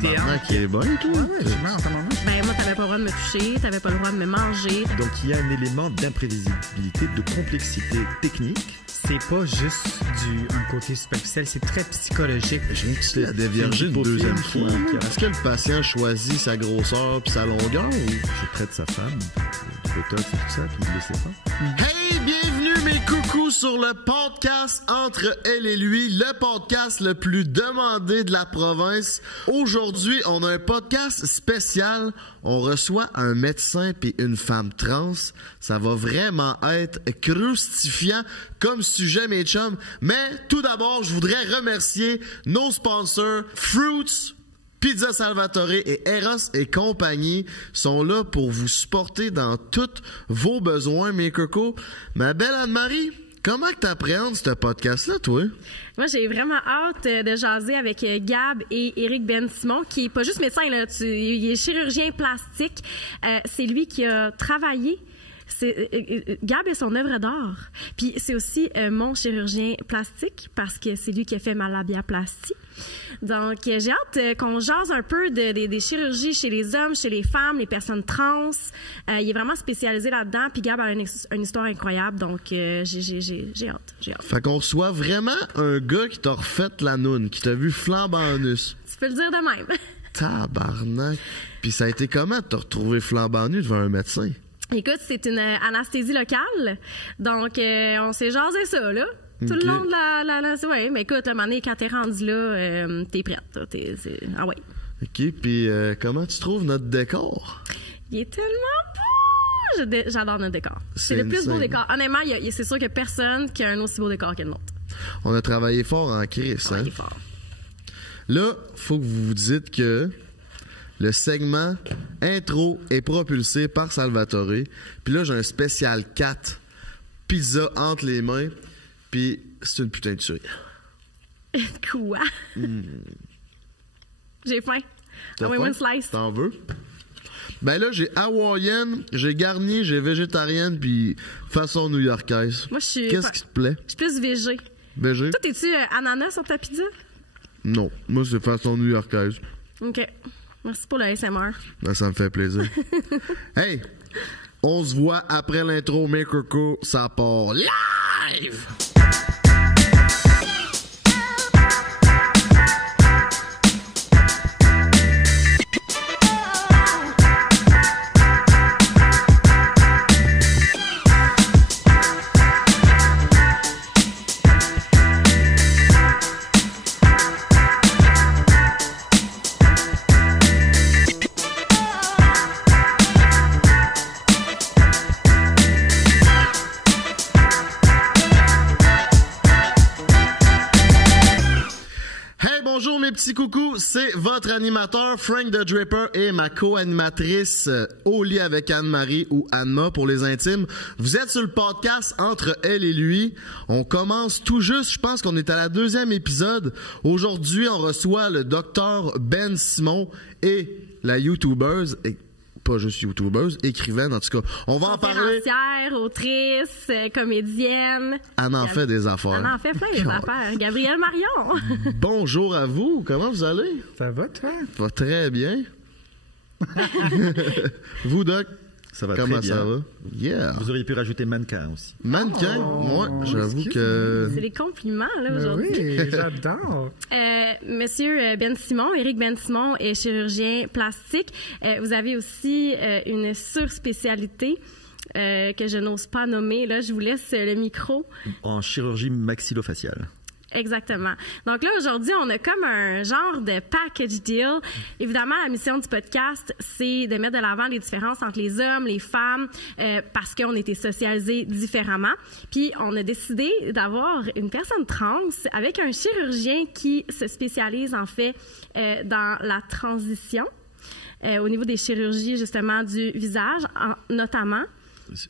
Qui est bon, toi? Ben, moi, t'avais pas le droit de me toucher, t'avais pas le droit de me manger. Donc, il y a un élément d'imprévisibilité, de complexité technique. C'est pas juste un côté superficiel, c'est très psychologique. Je viens que tu l'as déviergé une deuxième fois. Est-ce que le patient choisit sa grosseur puis sa longueur ou C'est près de sa femme, Botox et tout ça, puis il le sait pas. Hey, bienvenue mes coucous sur le podcast Entre elle et lui, le podcast le plus demandé de la province. Aujourd'hui, on a un podcast spécial. On reçoit un médecin puis une femme trans. Ça va vraiment être crucifiant comme sujet, mes chums. Mais tout d'abord, je voudrais remercier nos sponsors Fruits, Pizza Salvatore et Eros et compagnie sont là pour vous supporter dans tous vos besoins, mes cocos. Ma belle Anne-Marie, comment que t'appréhendes ce podcast-là, toi? Moi, j'ai vraiment hâte de jaser avec Gab et Éric Ben-Simon, qui est pas juste médecin, là, il est chirurgien plastique. C'est lui qui a travaillé. Gab est son œuvre d'art. Puis c'est aussi mon chirurgien plastique parce que c'est lui qui a fait ma labiaplastie. Donc, j'ai hâte qu'on jase un peu des chirurgies chez les hommes, chez les femmes, les personnes trans. Il est vraiment spécialisé là-dedans. Puis Gab a une histoire incroyable. Donc, j'ai hâte. Fait qu'on reçoit vraiment un gars qui t'a refait la noune, qui t'a vu flambant nus. Tu peux le dire de même. Tabarnak. Puis ça a été comment de te retrouver flambant nu devant un médecin? Écoute, c'est une anesthésie locale. Donc, on s'est jasé ça, là. Tout le long de ouais, mais écoute, à un moment donné, quand t'es rendu là, t'es prête. Ah ouais. OK, puis comment tu trouves notre décor? Il est tellement beau! J'adore notre décor. C'est le plus beau décor. Honnêtement, c'est sûr qu'il n'y a personne qui a un aussi beau décor que le nôtre. On a travaillé fort en crise, hein? Fort. Là, faut que vous vous dites que le segment intro est propulsé par Salvatore. Puis là, j'ai un spécial 4 pizza entre les mains. Puis c'est une putain de tuerie. Quoi? J'ai faim. Ah oui, one slice. T'en veux? Ben là, j'ai hawaïenne, j'ai garni, j'ai végétarienne, puis façon new-yorkaise. Moi, je suis... Qu'est-ce qui te plaît? Je suis plus végé. Végé? Toi, t'es-tu ananas sur ta pizza? Non. Moi, c'est façon new-yorkaise. OK. Merci pour le ASMR. Ben, ça me fait plaisir. Hey! On se voit après l'intro, mes cocos. Ça part live! Bonjour mes petits coucous, c'est votre animateur Frank the Draper et ma co-animatrice au lit avec Anne-Marie ou Anna pour les intimes. Vous êtes sur le podcast Entre elle et lui. On commence tout juste, je pense qu'on est à la 2e épisode. Aujourd'hui, on reçoit le docteur Ben-Simon et la YouTubeuse, et pas juste YouTubeuse, écrivaine en tout cas. On va en parler. Conférencière, autrice, comédienne. Elle en fait des affaires. Elle en fait plein des affaires. Gabrielle Marion. Bonjour à vous, comment vous allez? Ça va, toi? Ça va très bien. Vous, Doc? Ça va comment très bien. Ça va? Yeah. Vous auriez pu rajouter mannequin aussi. Mannequin? Moi, j'avoue que... C'est des compliments, là, aujourd'hui. Oui, j'adore. Monsieur Ben-Simon, Éric Ben-Simon est chirurgien plastique. Vous avez aussi une surspécialité que je n'ose pas nommer. Là, je vous laisse le micro. En chirurgie maxillofaciale. Exactement. Donc là, aujourd'hui, on a comme un genre de package deal. Évidemment, la mission du podcast, c'est de mettre de l'avant les différences entre les hommes, les femmes, parce qu'on était socialisés différemment. Puis, on a décidé d'avoir une personne trans avec un chirurgien qui se spécialise, en fait, dans la transition, au niveau des chirurgies, justement, du visage, notamment.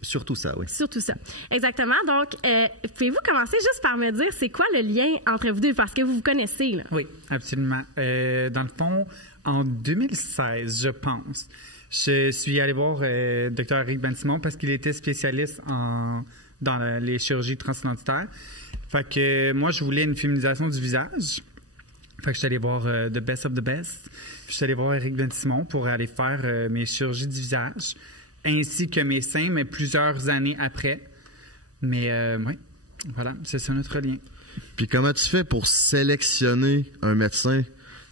Surtout ça, oui. Surtout ça. Exactement. Donc, pouvez-vous commencer juste par me dire c'est quoi le lien entre vous deux? Parce que vous vous connaissez, là. Oui, absolument. Dans le fond, en 2016, je pense, je suis allé voir Dr. Éric Ben-Simon parce qu'il était spécialiste dans les chirurgies transidentitaires. Fait que moi, je voulais une féminisation du visage. Fait que je suis allé voir The Best of the Best. Puis je suis allé voir Éric Ben-Simon pour aller faire mes chirurgies du visage, ainsi que mes seins, mais plusieurs années après. Mais oui, voilà, c'est ça notre lien. Puis comment tu fais pour sélectionner un médecin?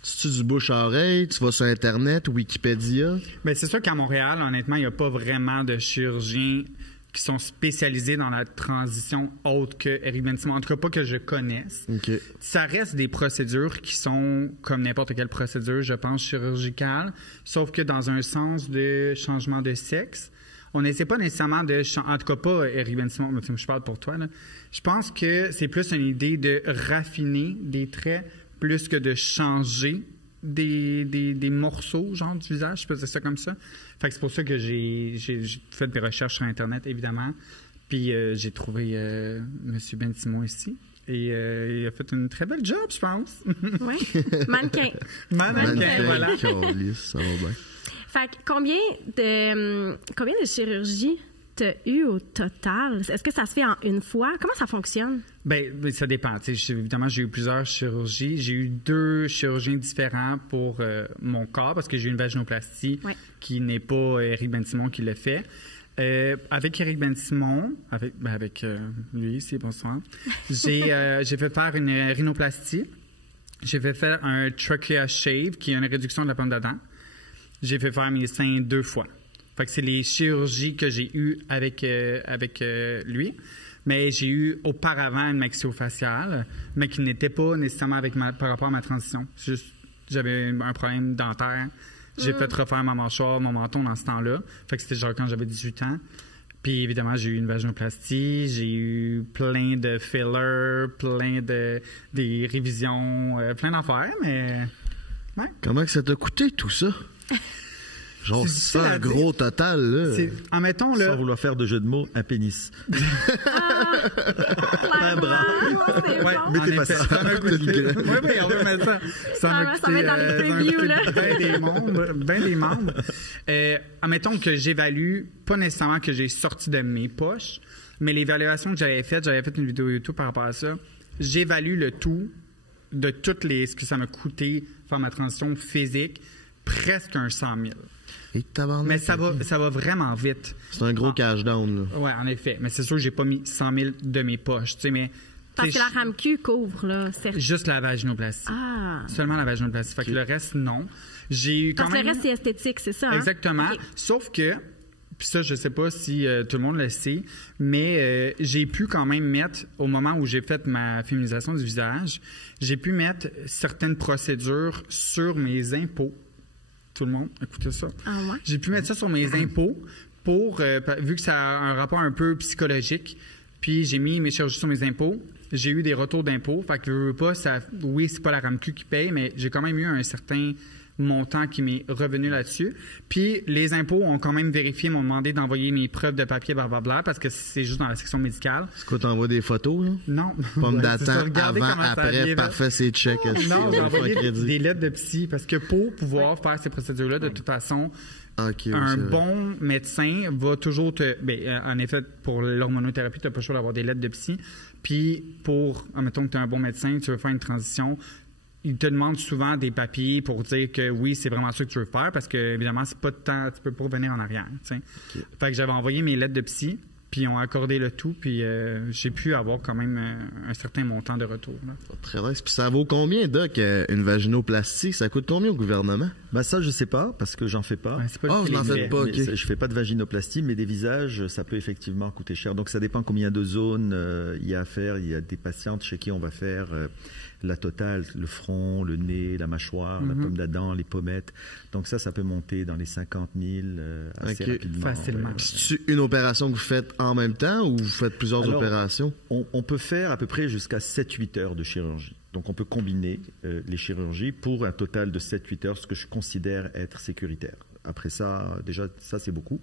Tu du bouche à oreille, tu vas sur Internet, Wikipédia? Bien, c'est sûr qu'à Montréal, honnêtement, il n'y a pas vraiment de chirurgiens qui sont spécialisés dans la transition autre que Éric Ben-Simon. En tout cas, pas que je connaisse. Okay. Ça reste des procédures qui sont comme n'importe quelle procédure, je pense, chirurgicale, sauf que dans un sens de changement de sexe, on n'essaie pas nécessairement de... En tout cas, pas Éric Ben-Simon, je parle pour toi, là. Je pense que c'est plus une idée de raffiner des traits plus que de changer des morceaux, genre, du visage, je peux dire ça comme ça. Fait que c'est pour ça que j'ai fait des recherches sur Internet, évidemment. Puis j'ai trouvé M. Ben-Simon ici. Et il a fait une très belle job, je pense. Oui. Mannequin. Mannequin, voilà. Ça va bien. Fait que combien de chirurgies t'as eu au total? Est-ce que ça se fait en une fois? Comment ça fonctionne? Bien, ça dépend. Évidemment, j'ai eu plusieurs chirurgies. J'ai eu 2 chirurgiens différents pour mon corps parce que j'ai eu une vaginoplastie qui n'est pas Éric Ben-Simon qui l'a fait. Avec Éric Ben-Simon, avec lui ici, bonsoir, j'ai fait faire une rhinoplastie. J'ai fait faire un trachea shave qui est une réduction de la pomme de dent. J'ai fait faire mes seins 2 fois. Fait que c'est les chirurgies que j'ai eues avec lui. Mais j'ai eu auparavant une maxillofaciale, mais qui n'était pas nécessairement par rapport à ma transition. J'avais un problème dentaire. J'ai fait refaire ma mâchoire, mon menton dans ce temps-là. Fait que c'était genre quand j'avais 18 ans. Puis évidemment, j'ai eu une vaginoplastie, j'ai eu plein de fillers, plein des révisions, plein d'affaires, mais... Ouais. Comment que ça t'a coûté tout ça? Genre, c'est un gros total, là. Admettons, là... Sans vouloir faire de jeu de mots, un pénis. Un bras. Ouais, mettez pas ça. Oui, on va mettre ça. Ça m'a coûté bien des membres. Admettons que j'évalue, pas nécessairement que j'ai sorti de mes poches, mais l'évaluation que j'avais fait une vidéo YouTube par rapport à ça, j'évalue le tout de ce que ça m'a coûté faire ma transition physique, presque un 100 000. Mais ça va vraiment vite. C'est un gros cash down, là. Oui, en effet. Mais c'est sûr que j'ai pas mis 100 000 de mes poches. Mais, parce que la RAMQ couvre, là, certes. Juste la vaginoplastie. Ah. Seulement la vaginoplastie. Fait que le reste, non. J'ai eu quand parce que le reste, c'est esthétique, c'est ça? Exactement. Hein? Okay. Sauf que, puis ça, je sais pas si tout le monde le sait, mais j'ai pu quand même mettre, au moment où j'ai fait ma féminisation du visage, j'ai pu mettre certaines procédures sur mes impôts. Tout le monde, écoutez ça. Ah ouais? J'ai pu mettre ça sur mes impôts pour, vu que ça a un rapport un peu psychologique, puis j'ai mis mes chirurgies sur mes impôts. J'ai eu des retours d'impôts. Fait que je veux pas, oui, c'est pas la RAMQ qui paye, mais j'ai quand même eu un certain montant qui m'est revenu là-dessus. Puis les impôts ont quand même vérifié, m'ont demandé d'envoyer mes preuves de papier, blablabla, parce que c'est juste dans la section médicale. C'est quoi, t'envoies des photos, là? Non. Pomme d'attente, avant, après, parfait, c'est check. Non, j'ai envoyé des lettres de psy, parce que pour pouvoir faire ces procédures-là, de toute façon, un bon médecin va toujours en effet, pour l'hormonothérapie, tu n'as pas le choix d'avoir des lettres de psy. Puis admettons que tu es un bon médecin, tu veux faire une transition, ils te demandent souvent des papiers pour dire que oui, c'est vraiment ça que tu veux faire, parce que évidemment, c'est pas de temps, tu peux pas revenir en arrière. Okay. Fait que j'avais envoyé mes lettres de psy, puis ils ont accordé le tout, puis j'ai pu avoir quand même un certain montant de retour. Là. Très nice. Puis ça vaut combien, Doc, une vaginoplastie? Ça coûte combien au gouvernement? Ben ça, je sais pas, parce que j'en fais pas. Ouais, c'est pas je n'en fais pas, OK. Je fais pas de vaginoplastie, mais des visages, ça peut effectivement coûter cher. Donc ça dépend combien de zones il y a à faire. Il y a des patientes chez qui on va faire la totale, le front, le nez, la mâchoire, la pomme d'Adam, les pommettes. Donc ça peut monter dans les 50 000 assez rapidement. Facilement. C'est une opération que vous faites en même temps ou vous faites plusieurs opérations? On peut faire à peu près jusqu'à 7-8 heures de chirurgie. Donc on peut combiner les chirurgies pour un total de 7-8 heures, ce que je considère être sécuritaire. Après ça, déjà, ça c'est beaucoup.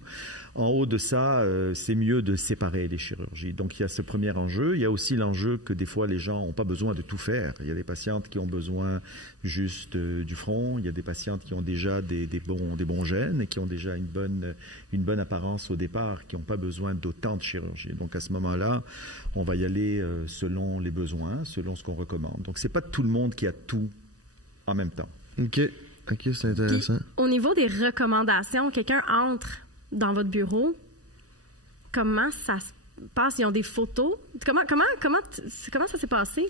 En haut de ça, c'est mieux de séparer les chirurgies. Donc il y a ce premier enjeu. Il y a aussi l'enjeu que des fois les gens n'ont pas besoin de tout faire. Il y a des patientes qui ont besoin juste du front. Il y a des patientes qui ont déjà des bons gènes et qui ont déjà une bonne apparence au départ, qui n'ont pas besoin d'autant de chirurgie. Donc à ce moment-là, on va y aller selon les besoins, selon ce qu'on recommande. Donc c'est pas tout le monde qui a tout en même temps. OK, c'est intéressant. Puis, au niveau des recommandations, quelqu'un entre dans votre bureau, comment ça se passe? Ils ont des photos? Comment ça s'est passé?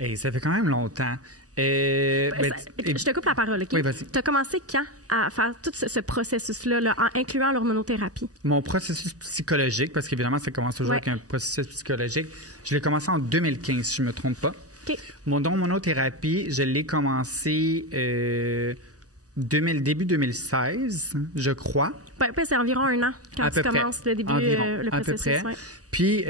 Et ça fait quand même longtemps. Je te coupe la parole, OK? Oui, vas-y. Tu as commencé quand à faire tout ce processus-là, là, en incluant l'hormonothérapie? Mon processus psychologique, parce qu'évidemment, ça commence toujours avec un processus psychologique, je l'ai commencé en 2015, si je ne me trompe pas. OK. Mon hormonothérapie, je l'ai commencé début 2016, je crois. C'est environ 1 an quand tu commences le début, le processus. Ouais. Puis,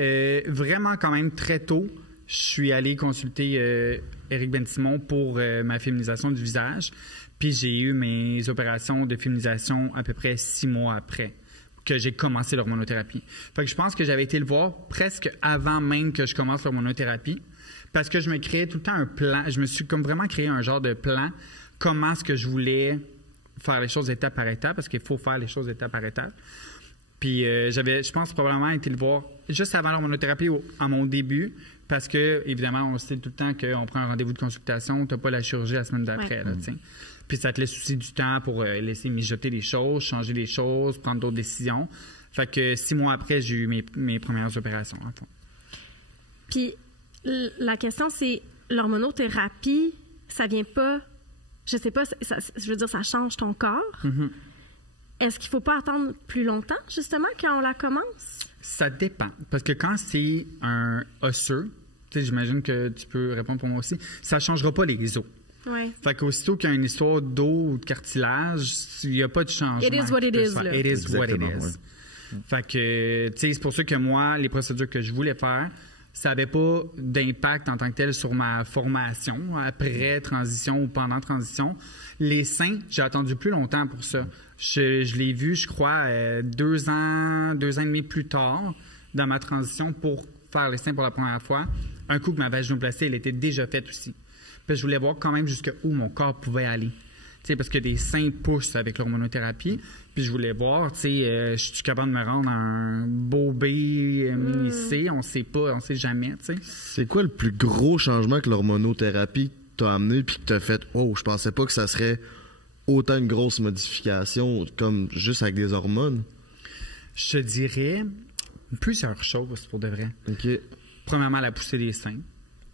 vraiment, quand même, très tôt, je suis allé consulter Éric Ben-Simon pour ma féminisation du visage. Puis, j'ai eu mes opérations de féminisation à peu près 6 mois après que j'ai commencé l'hormonothérapie. Fait que je pense que j'avais été le voir presque avant même que je commence l'hormonothérapie parce que je me créais tout le temps un plan. Je me suis comme vraiment créé un genre de plan. Comment est-ce que je voulais faire les choses étape par étape, parce qu'il faut faire les choses étape par étape. Puis j'avais, je pense, probablement été le voir juste avant l'hormonothérapie à mon début, parce que, évidemment, on sait tout le temps qu'on prend un rendez-vous de consultation, tu n'as pas la chirurgie la semaine d'après. Ouais. Là, puis ça te laisse aussi du temps pour laisser mijoter des choses, changer des choses, prendre d'autres décisions. Fait que 6 mois après, j'ai eu mes premières opérations, en fond. Puis la question, c'est l'hormonothérapie, ça vient pas... Je sais pas, je veux dire, ça change ton corps. Mm-hmm. Est-ce qu'il ne faut pas attendre plus longtemps, justement, quand on la commence? Ça dépend. Parce que quand c'est un osseux, j'imagine que tu peux répondre pour moi aussi, ça ne changera pas les os. Ouais. Fait qu'aussitôt qu'il y a une histoire d'os ou de cartilage, il n'y a pas de changement. It is what it is. Là. It is what it is. Ouais. Fait que, c'est pour ça que moi, les procédures que je voulais faire, ça n'avait pas d'impact en tant que tel sur ma formation, après transition ou pendant transition. Les seins, j'ai attendu plus longtemps pour ça. Je l'ai vu, je crois, 2 ans et demi plus tard dans ma transition pour faire les seins pour la première fois. Un coup que ma vaginoplastie, elle était déjà faite aussi. Puis je voulais voir quand même jusqu'où mon corps pouvait aller. T'sais, parce que des seins poussent avec l'hormonothérapie. Puis je voulais voir, je suis capable de me rendre à un beau B mini-C. On sait jamais. T'sais. C'est quoi le plus gros changement que l'hormonothérapie t'a amené puis que t'as fait « Oh, je pensais pas que ça serait autant une grosse modification comme juste avec des hormones? » Je te dirais plusieurs choses pour de vrai. OK. Premièrement, la poussée des seins.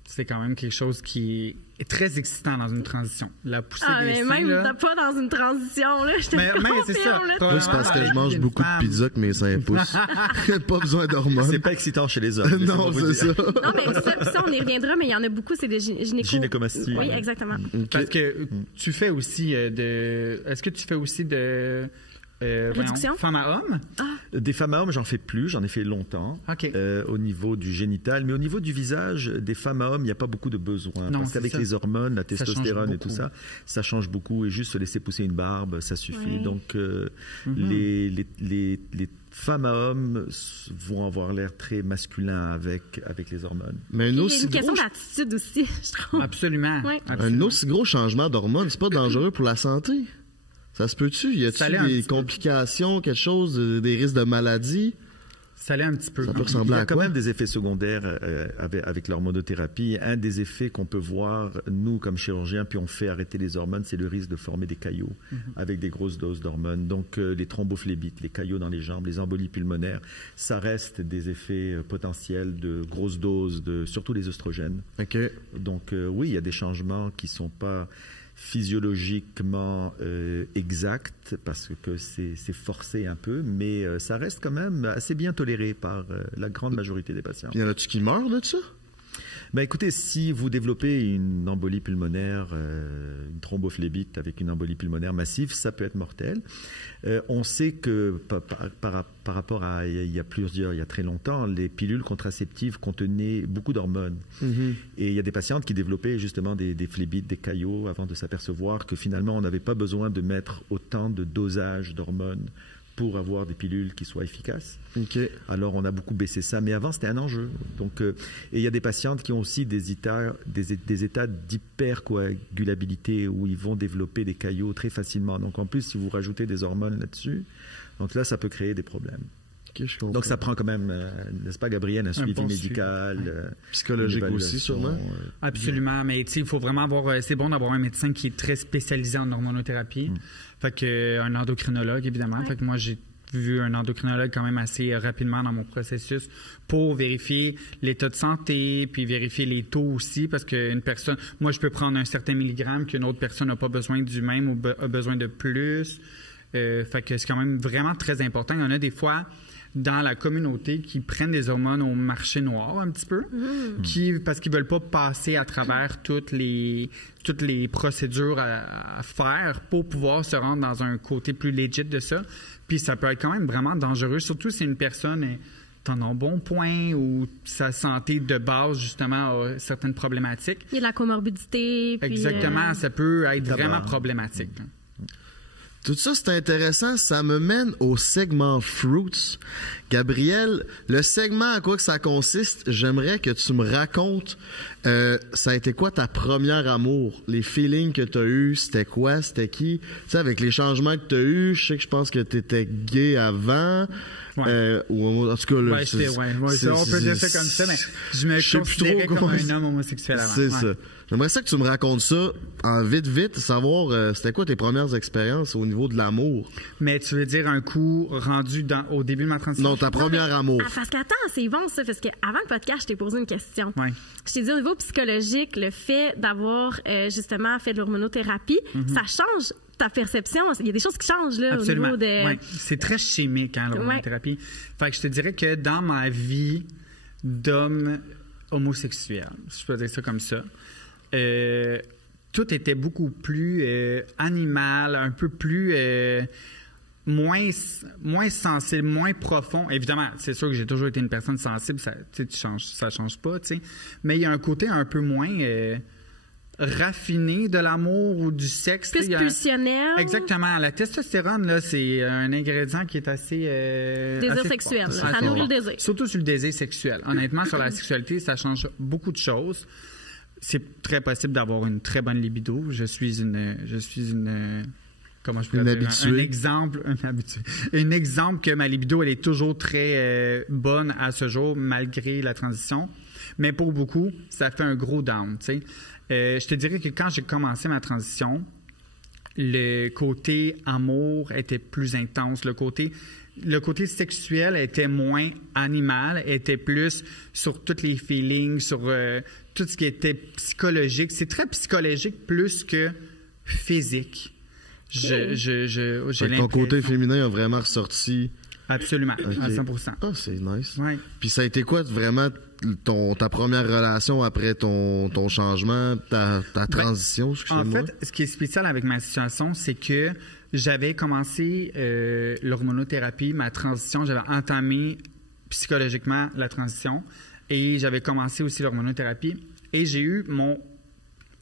C'est quand même quelque chose qui est très excitant dans une transition. La poussée des seins, même là... pas dans une transition, là. Je te confirme, c'est ça. Moi, c'est parce que je mange beaucoup de pizza que mes seins poussent. Pas besoin d'hormones. C'est pas excitant chez les hommes. Non, c'est ça. Non, mais ça, on y reviendra, mais il y en a beaucoup, c'est des gynécomasties. Oui, exactement. Okay. Parce que tu fais aussi Est-ce que tu fais aussi de... réduction? Femmes à hommes? Ah. Des femmes à hommes, j'en fais plus, j'en ai fait longtemps. Okay. Au niveau du génital, mais au niveau du visage, des femmes à hommes, il n'y a pas beaucoup de besoins. Parce qu'avec les hormones, la testostérone et tout ça, ça change beaucoup. Et juste se laisser pousser une barbe, ça suffit. Ouais. Donc, les femmes à hommes vont avoir l'air très masculin avec les hormones. Mais il y a une question d'attitude aussi, je trouve. Absolument. Ouais. Un aussi gros changement d'hormones, c'est pas dangereux pour la santé? Ça se peut-tu? Y a-t-il des complications, quelque chose, des risques de maladie? Ça allait un petit peu. Ça peut ressembler à quoi? Il y a quand même des effets secondaires avec l'hormonothérapie. Un des effets qu'on peut voir, nous, comme chirurgiens, puis on fait arrêter les hormones, c'est le risque de former des caillots avec des grosses doses d'hormones. Donc, les thrombophlébite, les caillots dans les jambes, les embolies pulmonaires, ça reste des effets potentiels de grosses doses, surtout les oestrogènes. Okay. Donc, oui, il y a des changements qui ne sont pas physiologiquement exact parce que c'est forcé un peu, mais ça reste quand même assez bien toléré par la grande majorité des patients. Y en a-tu qui meurent de ça? Ben écoutez, si vous développez une embolie pulmonaire, une thrombophlébite avec une embolie pulmonaire massive, ça peut être mortel. On sait que par rapport à il y a très longtemps, les pilules contraceptives contenaient beaucoup d'hormones. Mm-hmm. Et il y a des patientes qui développaient justement des phlébites, des caillots, avant de s'apercevoir que finalement on n'avait pas besoin de mettre autant de dosage d'hormones pour avoir des pilules qui soient efficaces. Okay. Alors, on a beaucoup baissé ça, mais avant, c'était un enjeu. Donc, et il y a des patientes qui ont aussi des états d'hypercoagulabilité où ils vont développer des caillots très facilement. Donc, en plus, si vous rajoutez des hormones là-dessus, donc là, ça peut créer des problèmes. Okay, je comprends. Donc, ça prend quand même, n'est-ce pas, Gabriel, un suivi médical. Psychologique aussi, sûrement. Absolument. Mais il faut vraiment avoir... c'est bon d'avoir un médecin qui est très spécialisé en hormonothérapie. Fait que, un endocrinologue, évidemment. Fait que moi, j'ai vu un endocrinologue quand même assez rapidement dans mon processus pour vérifier l'état de santé, puis vérifier les taux aussi, parce qu'une personne... Moi, je peux prendre un certain milligramme qu'une autre personne n'a pas besoin du même ou a besoin de plus. Fait que c'est quand même vraiment très important. Il y en a des fois dans la communauté qui prennent des hormones au marché noir un petit peu, parce qu'ils veulent pas passer à travers toutes les procédures à faire pour pouvoir se rendre dans un côté plus legit de ça. Puis ça peut être quand même vraiment dangereux, surtout si une personne est en un bon point ou sa santé de base, justement, a certaines problématiques. Il y a de la comorbidité. Puis, exactement, ça peut être vraiment problématique. Tout ça, c'est intéressant. Ça me mène au segment Fruits. Gabriel, le segment, à quoi que ça consiste, j'aimerais que tu me racontes, ça a été quoi ta première amour? Les feelings que tu as eus, c'était quoi? C'était qui? Tu sais, avec les changements que tu as eus, je pense que tu étais gay avant. Ouais. Ou en tout cas, là, on peut dire ça comme ça, mais je me considérais comme un homme homosexuel avant. C'est ça. J'aimerais ça que tu me racontes ça en vite, savoir c'était quoi tes premières expériences au niveau de l'amour. Mais tu veux dire un coup rendu au début de ma transition? Non, ta première amour. Parce qu'attends, c'est bon ça, parce qu'avant le podcast, je t'ai posé une question. Oui. Je t'ai dit au niveau psychologique, le fait d'avoir justement fait de l'hormonothérapie, ça change ta perception. Il y a des choses qui changent là. Absolument. Au niveau de... Ouais. C'est très chimique, hein, l'hormonothérapie. Fait que je te dirais que dans ma vie d'homme homosexuel, si je peux dire ça comme ça, tout était beaucoup plus animal, un peu plus moins sensible, moins profond. Évidemment, c'est sûr que j'ai toujours été une personne sensible, ça change pas, tu sais. Mais il y a un côté un peu moins raffiné de l'amour ou du sexe. Plus pulsionnel. Exactement. La testostérone, là, c'est un ingrédient qui est assez... désir sexuel. Ça nourrit le désir. Surtout sur le désir sexuel. Honnêtement, sur la sexualité, ça change beaucoup de choses. C'est très possible d'avoir une très bonne libido. Je suis une comment je peux dire? Un exemple que ma libido, elle est toujours très bonne à ce jour, malgré la transition. Mais pour beaucoup, ça fait un gros down, tu sais. Je te dirais que quand j'ai commencé ma transition, le côté amour était plus intense. Le côté sexuel était moins animal, était plus sur tous les feelings, sur tout ce qui était psychologique. C'est très psychologique plus que physique. J'ai ton côté féminin a vraiment ressorti. Absolument, à 100%. Ah, c'est nice. Ouais. Puis ça a été quoi vraiment ta première relation après ton changement, ta transition, excusez-moi? En fait, ce qui est spécial avec ma situation, c'est que j'avais commencé l'hormonothérapie, ma transition, j'avais entamé psychologiquement la transition et j'avais commencé aussi l'hormonothérapie et j'ai eu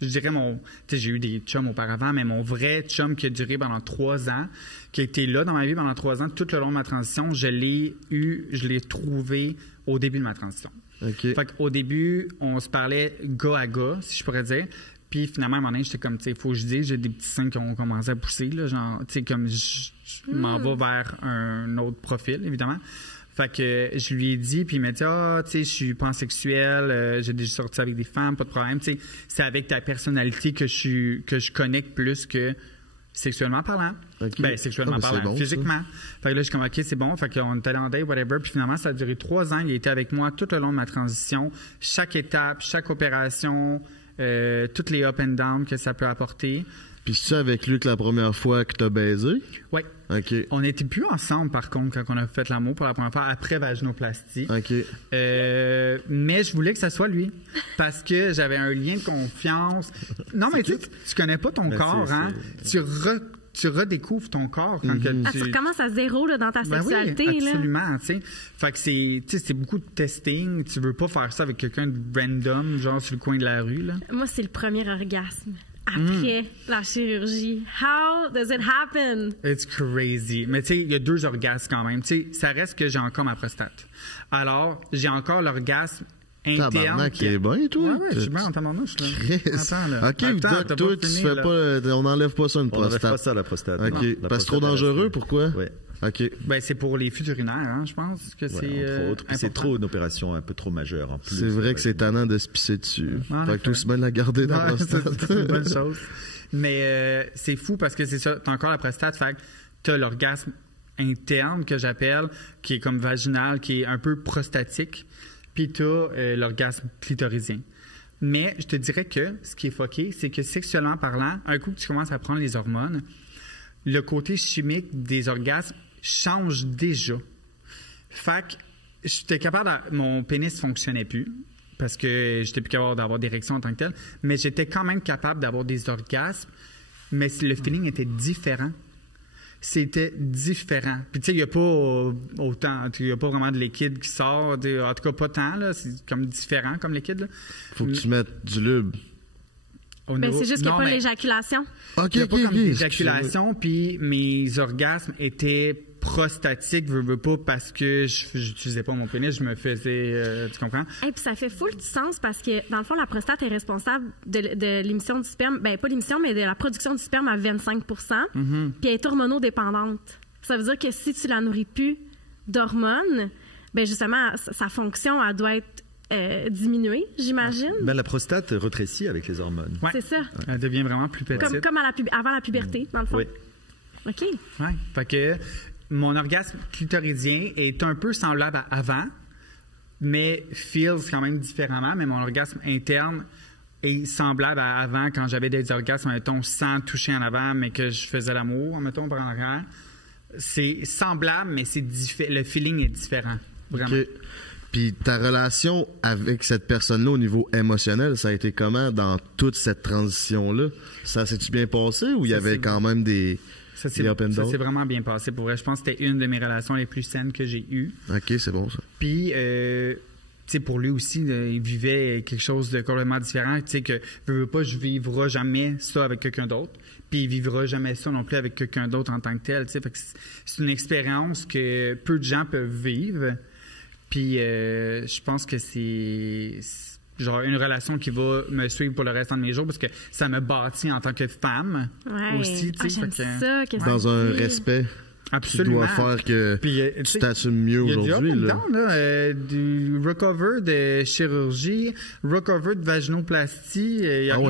j'ai eu des chums auparavant, mais mon vrai chum qui a duré pendant 3 ans, qui a été là dans ma vie pendant 3 ans, tout le long de ma transition, je l'ai trouvé au début de ma transition. Okay. Fait qu'au début, on se parlait gars à gars, si je pourrais dire. Puis finalement, à un moment donné, j'étais comme, tu sais, faut que je dise, j'ai des petits seins qui ont commencé à pousser, là, genre, tu sais, comme je m'en vais vers un autre profil, évidemment. Fait que je lui ai dit, puis il m'a dit, tu sais, je suis pansexuel, j'ai déjà sorti avec des femmes, pas de problème, tu sais, c'est avec ta personnalité que je connecte plus que sexuellement parlant. Okay. Ben, sexuellement parlant, bon, physiquement. Ça. Fait que là, je suis comme, OK, c'est bon. Fait qu'on est allé en date, whatever. Puis finalement, ça a duré 3 ans. Il a été avec moi tout au long de ma transition. Chaque étape, chaque opération, toutes les up and down que ça peut apporter. Puis c'est avec lui que la première fois que t'as baisé? Oui. OK. On n'était plus ensemble, par contre, quand on a fait l'amour pour la première fois, après vaginoplastie. OK. Mais je voulais que ça soit lui, parce que j'avais un lien de confiance. Non, mais tu connais pas ton corps, hein? Tu redécouvres ton corps quand tu recommences à zéro là, dans ta sexualité. Oui, absolument, tu sais. Fait que c'est beaucoup de testing. Tu veux pas faire ça avec quelqu'un de random, genre sur le coin de la rue, là. Moi, c'est le premier orgasme. Après la chirurgie. How does it happen? It's crazy. Mais tu sais, il y a 2 orgasmes quand même. Tu sais, ça reste que j'ai encore ma prostate. Alors, j'ai encore l'orgasme interne. Tabarnak, qui est bien, toi? Ouais, je suis bien en tabarnouche, là. Attends, là. OK, Doc, toi, tu fais pas... On n'enlève pas ça, une prostate. On n'enlève pas ça, la prostate. OK. Parce que c'est trop dangereux, pourquoi? Oui. OK. Ben, c'est pour les fuites urinaires, hein, je pense que c'est. Entre autres. Puis c'est trop une opération un peu trop majeure en plus. C'est vrai que c'est tannant de se pisser dessus. Fait que tout se bien la garder dans la prostate. C'est une bonne chose. Mais c'est fou parce que c'est ça, t'as encore la prostate, fait que t'as l'orgasme interne que j'appelle, qui est comme vaginal, qui est un peu prostatique, puis t'as l'orgasme clitoridien. Mais je te dirais que ce qui est fucké, c'est que sexuellement parlant, un coup que tu commences à prendre les hormones, le côté chimique des orgasmes change déjà. Fait que j'étais capable mon pénis fonctionnait plus parce que j'étais plus capable d'avoir d'érection en tant que tel, mais j'étais quand même capable d'avoir des orgasmes, mais le feeling était différent. C'était différent. Puis tu sais, il n'y a pas autant, il n'y a pas vraiment de liquide qui sort, en tout cas pas tant, là, c'est comme différent comme liquide. Là. Faut que tu mettes du lube. Ben, c'est juste qu'il n'y a pas l'éjaculation. OK, il n'y a pas comme l'éjaculation, puis mes orgasmes étaient prostatiques, veux pas, parce que je n'utilisais pas mon pénis, je me faisais... tu comprends? Et puis ça fait full du sens parce que, dans le fond, la prostate est responsable de l'émission du sperme, ben pas l'émission, mais de la production du sperme à 25 puis elle est hormonodépendante. Ça veut dire que si tu la nourris plus d'hormones, ben justement, sa fonction, elle doit être diminuée, j'imagine. Ben, la prostate rétrécit avec les hormones. Ouais. C'est ça. Elle devient vraiment plus petite. Comme avant la puberté, dans le fond. Oui. OK. Ouais. Fait que mon orgasme clitoridien est un peu semblable à avant, mais feels quand même différemment. Mais mon orgasme interne est semblable à avant quand j'avais des orgasmes, mettons, sans toucher en avant, mais que je faisais l'amour, mettons, par en arrière. C'est semblable, mais le feeling est différent. Vraiment. OK. Puis ta relation avec cette personne-là au niveau émotionnel, ça a été comment dans toute cette transition-là? Ça s'est-tu bien passé ou il y avait quand même des up and down? Ça s'est vraiment bien passé. Pour vrai, je pense que c'était une de mes relations les plus saines que j'ai eues. OK, c'est bon ça. Puis, tu sais, pour lui aussi, il vivait quelque chose de complètement différent. Tu sais, que veux pas, je vivrai jamais ça avec quelqu'un d'autre. Puis, il vivra jamais ça non plus avec quelqu'un d'autre en tant que tel. Tu sais, fait que c'est une expérience que peu de gens peuvent vivre. Puis, je pense que c'est genre une relation qui va me suivre pour le restant de mes jours parce que ça me bâtit en tant que femme aussi. Tu sais, j'aime ça. Dans un respect. Absolument. Qui doit faire que puis, tu t'assumes mieux aujourd'hui. Il y a du recover de chirurgie, recover de vaginoplastie.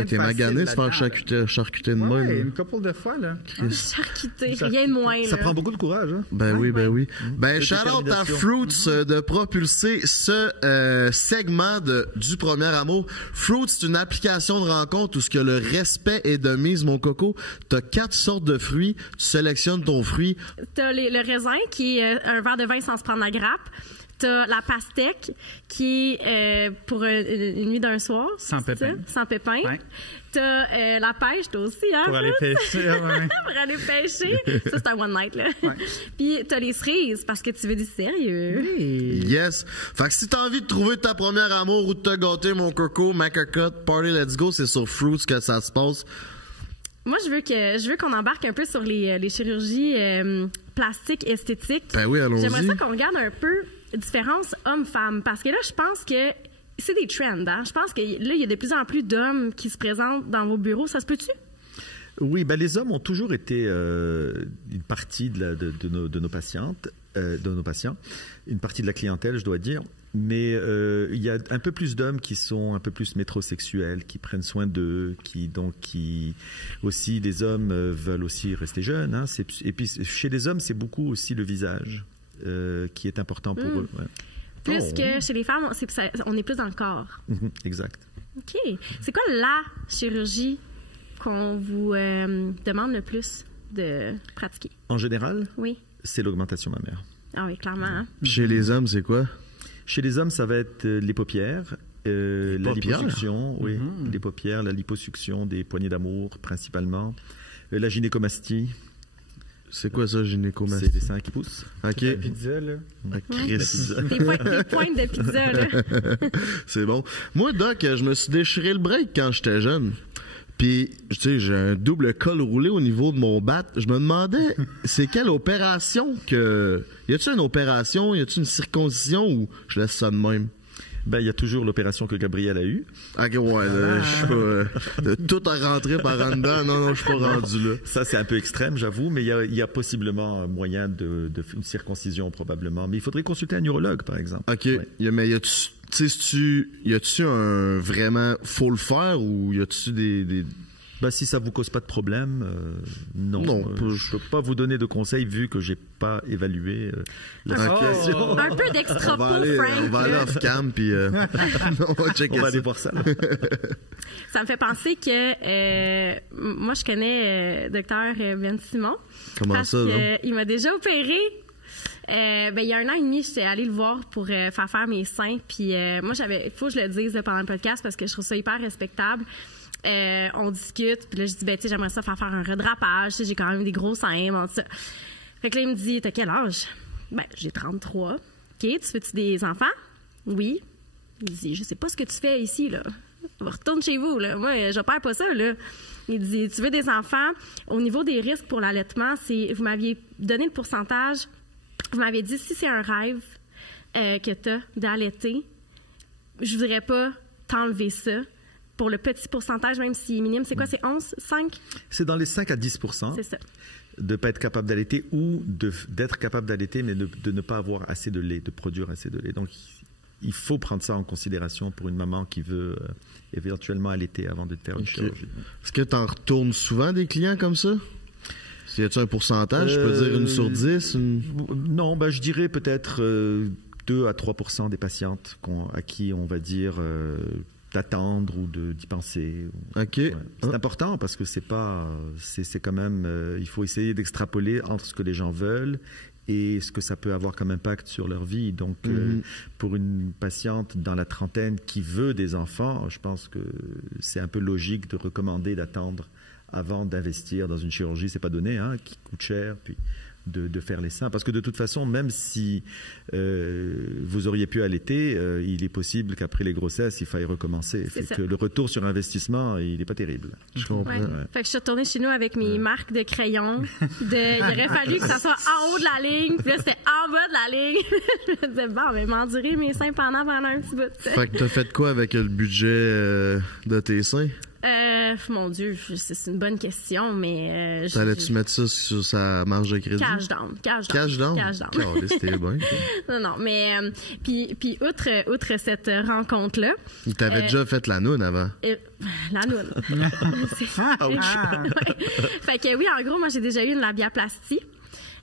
T'es magané de se faire charcuter de même. Oui, une couple de fois. Là. Charcuter, rien de moins. Ça prend beaucoup de courage. Hein? Ben oui. Ben, shout-out à Fruits de propulser ce segment du premier amour. Fruits, c'est une application de rencontre où ce que le respect est de mise, mon coco. T'as 4 sortes de fruits. Tu sélectionnes ton fruit. T'as le raisin, qui est un verre de vin sans se prendre la grappe. T'as la pastèque, qui est pour une nuit d'un soir. Sans pépin. Sans pépin. Ouais. T'as la pêche, toi aussi, hein? Pour aller pêcher, ouais. Pour aller pêcher. Ça, c'est un one night, là. Ouais. Puis t'as les cerises, parce que tu veux du sérieux. Oui. Yes. Fait que si t'as envie de trouver ta première amour ou de te gâter, mon coco, Macacut, Party Let's Go, c'est sur Fruits que ça se passe. Moi, je veux qu'on embarque un peu sur les chirurgies plastiques, esthétiques. Ben oui, allons-y. J'aimerais ça qu'on regarde un peu différence homme-femme. Parce que là, je pense que c'est des trends. Hein? Je pense que là, il y a de plus en plus d'hommes qui se présentent dans vos bureaux. Ça se peut-tu? Oui, ben les hommes ont toujours été une partie de nos patientes, de nos patients, une partie de la clientèle, je dois dire. Mais il y a un peu plus d'hommes qui sont un peu plus métrosexuels, qui prennent soin d'eux, qui aussi des hommes veulent aussi rester jeunes. Hein, et puis chez les hommes, c'est beaucoup aussi le visage qui est important pour eux. Ouais. Plus que chez les femmes, on est plus dans le corps. Exact. OK. C'est quoi la chirurgie qu'on vous demande le plus de pratiquer? En général? Oui. C'est l'augmentation mammaire. Ah oui, clairement. Hein? Chez les hommes, c'est quoi? Chez les hommes, ça va être les paupières, la liposuction, oui, les paupières, la liposuction des poignées d'amour principalement, la gynécomastie. C'est quoi ça, gynécomastie? C'est des seins qui poussent. OK. La pizza, là. La crise. Des pointes de pizza, là. C'est bon. Moi, Doc, je me suis déchiré le break quand j'étais jeune. Puis, tu sais, j'ai un double col roulé au niveau de mon bat. Je me demandais, c'est quelle opération que... Y a-t-il une opération? Y a-t-il une circoncision ou je laisse ça de même? Ben, il y a toujours l'opération que Gabriel a eue. Ok, ouais, je suis pas... tout à rentrer par en dedans, non, je suis pas rendu là. Ça, c'est un peu extrême, j'avoue, mais il y a possiblement moyen de une circoncision, probablement. Mais il faudrait consulter un urologue, par exemple. Ok, Ouais. mais y a-tu un vraiment faut le faire ou y a-tu des... Ben, si ça vous cause pas de problème, non. Non, je peux pas vous donner de conseils vu que j'ai pas évalué la situation. Un peu d'extra On va pour aller, Frank. on va aller là. off-cam, puis on va checker On va ça. aller voir ça. Ça me fait penser que moi, je connais Dr. Ben Simon. Comment parce ça, non? qu'il m'a déjà opéré. Il y a 1 an et demi, j'étais allée le voir pour faire mes seins. Puis moi, il faut que je le dise là, pendant le podcast parce que je trouve ça hyper respectable. On discute, puis là, je dis, ben, tu sais, j'aimerais ça faire un redrapage. J'ai quand même des gros seins, bon, ça. Fait que là, il me dit, t'as quel âge? Ben, j'ai 33. OK, tu fais-tu des enfants? Oui. Il dit, je sais pas ce que tu fais ici, là. Retourne chez vous, là. Moi, j'opère pas ça, là. Il dit, tu veux des enfants? Au niveau des risques pour l'allaitement, vous m'aviez donné le pourcentage. Vous m'aviez dit, si c'est un rêve que t'as d'allaiter, je voudrais pas t'enlever ça. Pour le petit pourcentage, même s'il est minime, c'est quoi? C'est 11, 5? C'est dans les 5 à 10%. C'est ça. De ne pas être capable d'allaiter ou d'être capable d'allaiter, mais de ne pas avoir assez de lait, de produire assez de lait. Donc, il faut prendre ça en considération pour une maman qui veut éventuellement allaiter avant de faire une chirurgie. Est-ce que tu en retournes souvent des clients comme ça? Y a-tu un pourcentage? Je peux dire 1 sur 10? Non, ben, je dirais peut-être 2 à 3% des patientes à qui on va dire... d'attendre ou d'y penser. OK. Ouais. C'est important parce que c'est quand même, il faut essayer d'extrapoler entre ce que les gens veulent et ce que ça peut avoir comme impact sur leur vie. Donc, pour une patiente dans la trentaine qui veut des enfants, je pense que c'est un peu logique de recommander d'attendre avant d'investir dans une chirurgie. C'est pas donné, hein, qui coûte cher, puis de faire les seins. Parce que de toute façon, même si vous auriez pu allaiter, il est possible qu'après les grossesses, il faille recommencer. Fait que le retour sur investissement, il n'est pas terrible. Je comprends. Ouais. Fait que je suis retournée chez nous avec mes marques de crayons. Il aurait fallu que ça soit en haut de la ligne, puis là, c'était en bas de la ligne. Je me disais, bon, m'endurer mes seins pendant un petit bout. Fait que t'as fait quoi avec le budget de tes seins? Mon Dieu, c'est une bonne question, mais... T'allais-tu mettre ça sur sa marge de crédit? Cash down. Cash down? Oh, c'était bien. Non, mais... Puis outre cette rencontre-là... T'avais déjà fait la noune avant? La noune. Fait que oui, en gros, moi, j'ai déjà eu une labiaplastie.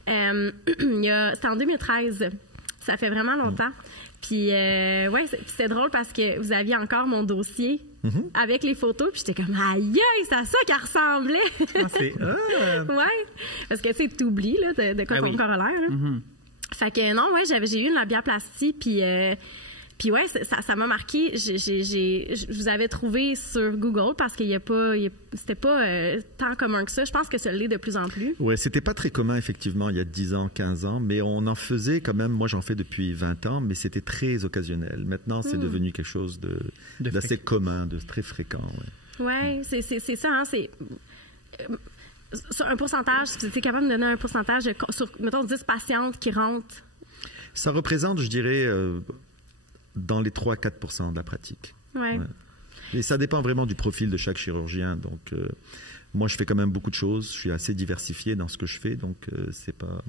C'était en 2013. Ça fait vraiment longtemps. Puis, ouais, c'était drôle parce que vous aviez encore mon dossier avec les photos. Puis, j'étais comme, aïe, c'est à ça qu'elle ressemblait. Ouais. Parce que, tu sais, t'oublies, là, de quoi ton corps a l'air. Fait que, non, ouais, j'ai eu une labiaplastie. Puis ouais, ça m'a marqué. Je vous avais trouvé sur Google parce c'était pas tant commun que ça. Je pense que ça l'est de plus en plus. Ouais, c'était pas très commun effectivement il y a 10 ans, 15 ans, mais on en faisait quand même. Moi, j'en fais depuis 20 ans, mais c'était très occasionnel. Maintenant, c'est devenu quelque chose d'assez commun, de très fréquent. Ouais, c'est ça. Hein, c'est sur un pourcentage. Tu es capable de me donner un pourcentage sur, mettons, 10 patientes qui rentrent. Ça représente, je dirais, dans les 3-4% de la pratique. Ouais. Et ça dépend vraiment du profil de chaque chirurgien. Donc, moi, je fais quand même beaucoup de choses. Je suis assez diversifié dans ce que je fais. Donc, c'est pas...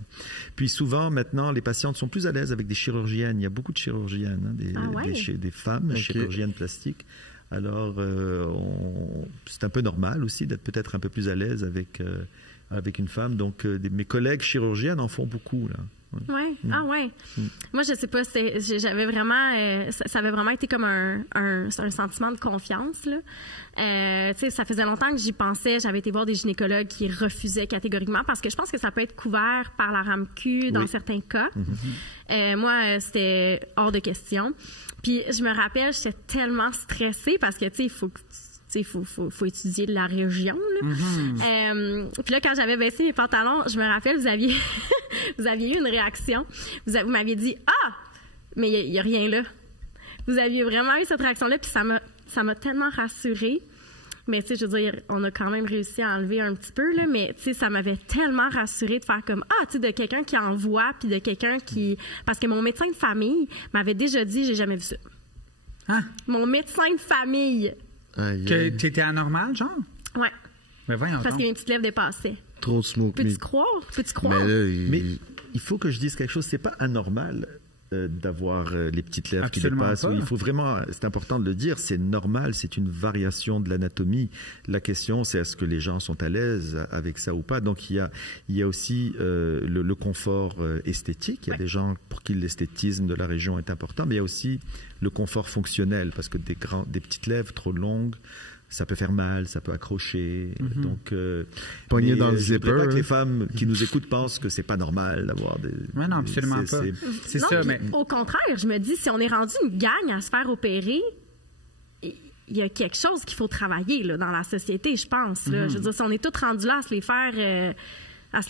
Puis souvent, maintenant, les patientes sont plus à l'aise avec des chirurgiennes. Il y a beaucoup de chirurgiennes, des femmes chirurgiennes plastiques. Alors, c'est un peu normal aussi d'être peut-être un peu plus à l'aise avec une femme. Donc, mes collègues chirurgiennes en font beaucoup, là. Ouais. Ah ouais. Moi, je sais pas, j'avais vraiment, ça avait vraiment été comme un sentiment de confiance, là. Tu sais, ça faisait longtemps que j'y pensais. J'avais été voir des gynécologues qui refusaient catégoriquement parce que je pense que ça peut être couvert par la RAMQ dans certains cas. Moi, c'était hors de question. Puis, je me rappelle, j'étais tellement stressée parce que, tu sais, il faut que il faut étudier la région. Là. Puis là, quand j'avais baissé mes pantalons, je me rappelle, vous aviez eu une réaction. Vous m'aviez dit « Ah! Mais il n'y a rien là. » Vous aviez vraiment eu cette réaction-là, puis ça m'a tellement rassurée. Mais tu sais, je veux dire, on a quand même réussi à enlever un petit peu, là, mais tu sais, ça m'avait tellement rassurée de faire comme « Ah! » Tu sais, de quelqu'un qui en voit, puis de quelqu'un qui... Parce que mon médecin de famille m'avait déjà dit « J'ai jamais vu ça. » Ah, Mon médecin de famille. que tu étais anormal, genre? Ouais. Ben voyons Parce donc. que mes petites lèvres dépassaient. Trop de smoke Peux-tu meat. croire? Peux-tu croire? Mais là, Mais il faut que je dise quelque chose, c'est pas anormal d'avoir les petites lèvres Absolument qui dépassent. pas. Oui, il faut vraiment, c'est important de le dire, c'est normal, c'est une variation de l'anatomie. La question, c'est est-ce que les gens sont à l'aise avec ça ou pas. Donc il y a aussi le confort esthétique. Il y a des gens pour qui l'esthétisme de la région est important, mais il y a aussi le confort fonctionnel, parce que des petites lèvres trop longues, ça peut faire mal, ça peut accrocher. Donc, Pogner mais dans le je voudrais zipper, pas que les hein. femmes qui nous écoutent pensent que c'est pas normal d'avoir des. Ouais, non, absolument pas. C'est Non, ça, puis mais au contraire, je me dis, si on est rendu une gang à se faire opérer, il y a quelque chose qu'il faut travailler là, dans la société, je pense. Là. Je veux dire, si on est tous rendus là à se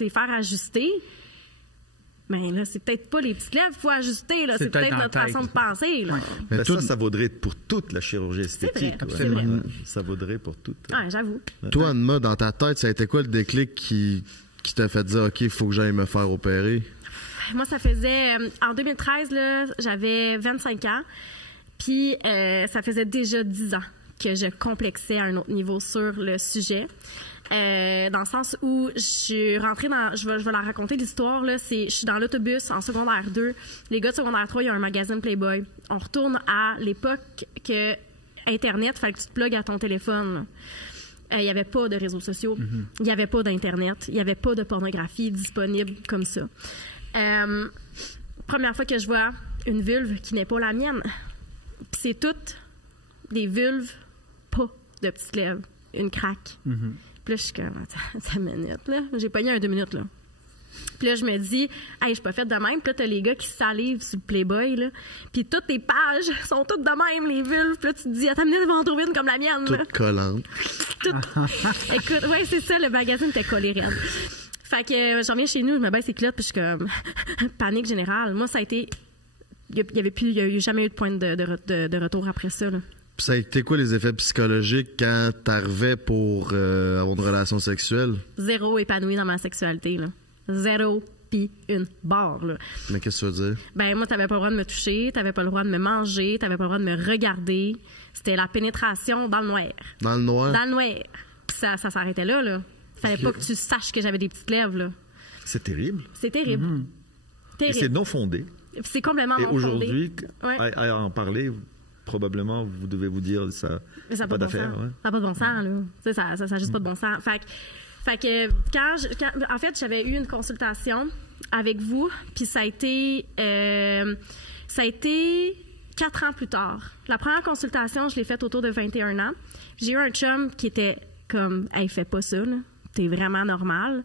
les faire ajuster, mais là, c'est peut-être pas les petites lèvres qu'il faut ajuster, là. C'est peut-être dans la notre façon tête. de penser. Là. Mais tout- ça vaudrait pour toute la chirurgie esthétique. vrai, ouais. c'est vrai. Ça vaudrait pour toute. Ouais, j'avoue. toi, Anma, dans ta tête, ça a été quoi le déclic qui t'a fait dire, OK, il faut que j'aille me faire opérer? Moi, ça faisait... en 2013, là, j'avais 25 ans. Puis, ça faisait déjà 10 ans que je complexais à un autre niveau sur le sujet. Dans le sens où je suis rentrée dans... Je vais la raconter l'histoire, là. Je suis dans l'autobus en secondaire 2. Les gars de secondaire 3, il y a un magazine Playboy. On retourne à l'époque que Internet, il fallait que tu te plugues à ton téléphone. Il n'y avait pas de réseaux sociaux. Il n'y avait pas d'Internet. Il n'y avait pas de pornographie disponible comme ça. Première fois que je vois une vulve qui n'est pas la mienne. Puis c'est toutes des vulves, pas de petites lèvres. Une craque. Puis là, je suis comme, attends 1 minute, là. J'ai pogné un 2 minutes, là. Puis là, je me dis, hey, je suis pas faite de même. Puis là, t'as les gars qui salivent sur le Playboy, là. Puis toutes tes pages sont toutes de même, les vulves. Puis là, tu te dis, attends 1 minute, ils vont en trouver une comme la mienne, là. Toute collante. Écoute, ouais, c'est ça, le magazine était collé raide. Fait que j'en viens chez nous, je me baisse les culottes, puis je suis comme panique générale. Moi, ça a été... Il y a eu jamais eu de point de retour après ça, là. Puis ça a été quoi les effets psychologiques quand t'arrivais pour avoir une relation sexuelle? Zéro épanoui dans ma sexualité, là. Zéro, puis une barre, là. Mais qu'est-ce que tu veux dire? Ben moi, t'avais pas le droit de me toucher, t'avais pas le droit de me manger, t'avais pas le droit de me regarder. C'était la pénétration dans le noir. Dans le noir? Dans le noir. Puis ça s'arrêtait là, là. Fallait pas que tu saches que j'avais des petites lèvres, là. C'est terrible. C'est terrible. Et Terrible. c'est non fondé. C'est complètement Et non fondé. aujourd'hui, Ouais. à en parler, probablement, vous devez vous dire ça. Mais ça n'a pas pas de bon d'affaire. sens. Ouais. Ça n'a pas de bon sens, là. Tu sais, ça n'a juste pas de bon sens. Fait que en fait, j'avais eu une consultation avec vous, puis ça a été 4 ans plus tard. La première consultation, je l'ai faite autour de 21 ans. J'ai eu un chum qui était comme, hey, fais pas ça, là. T'es vraiment normal.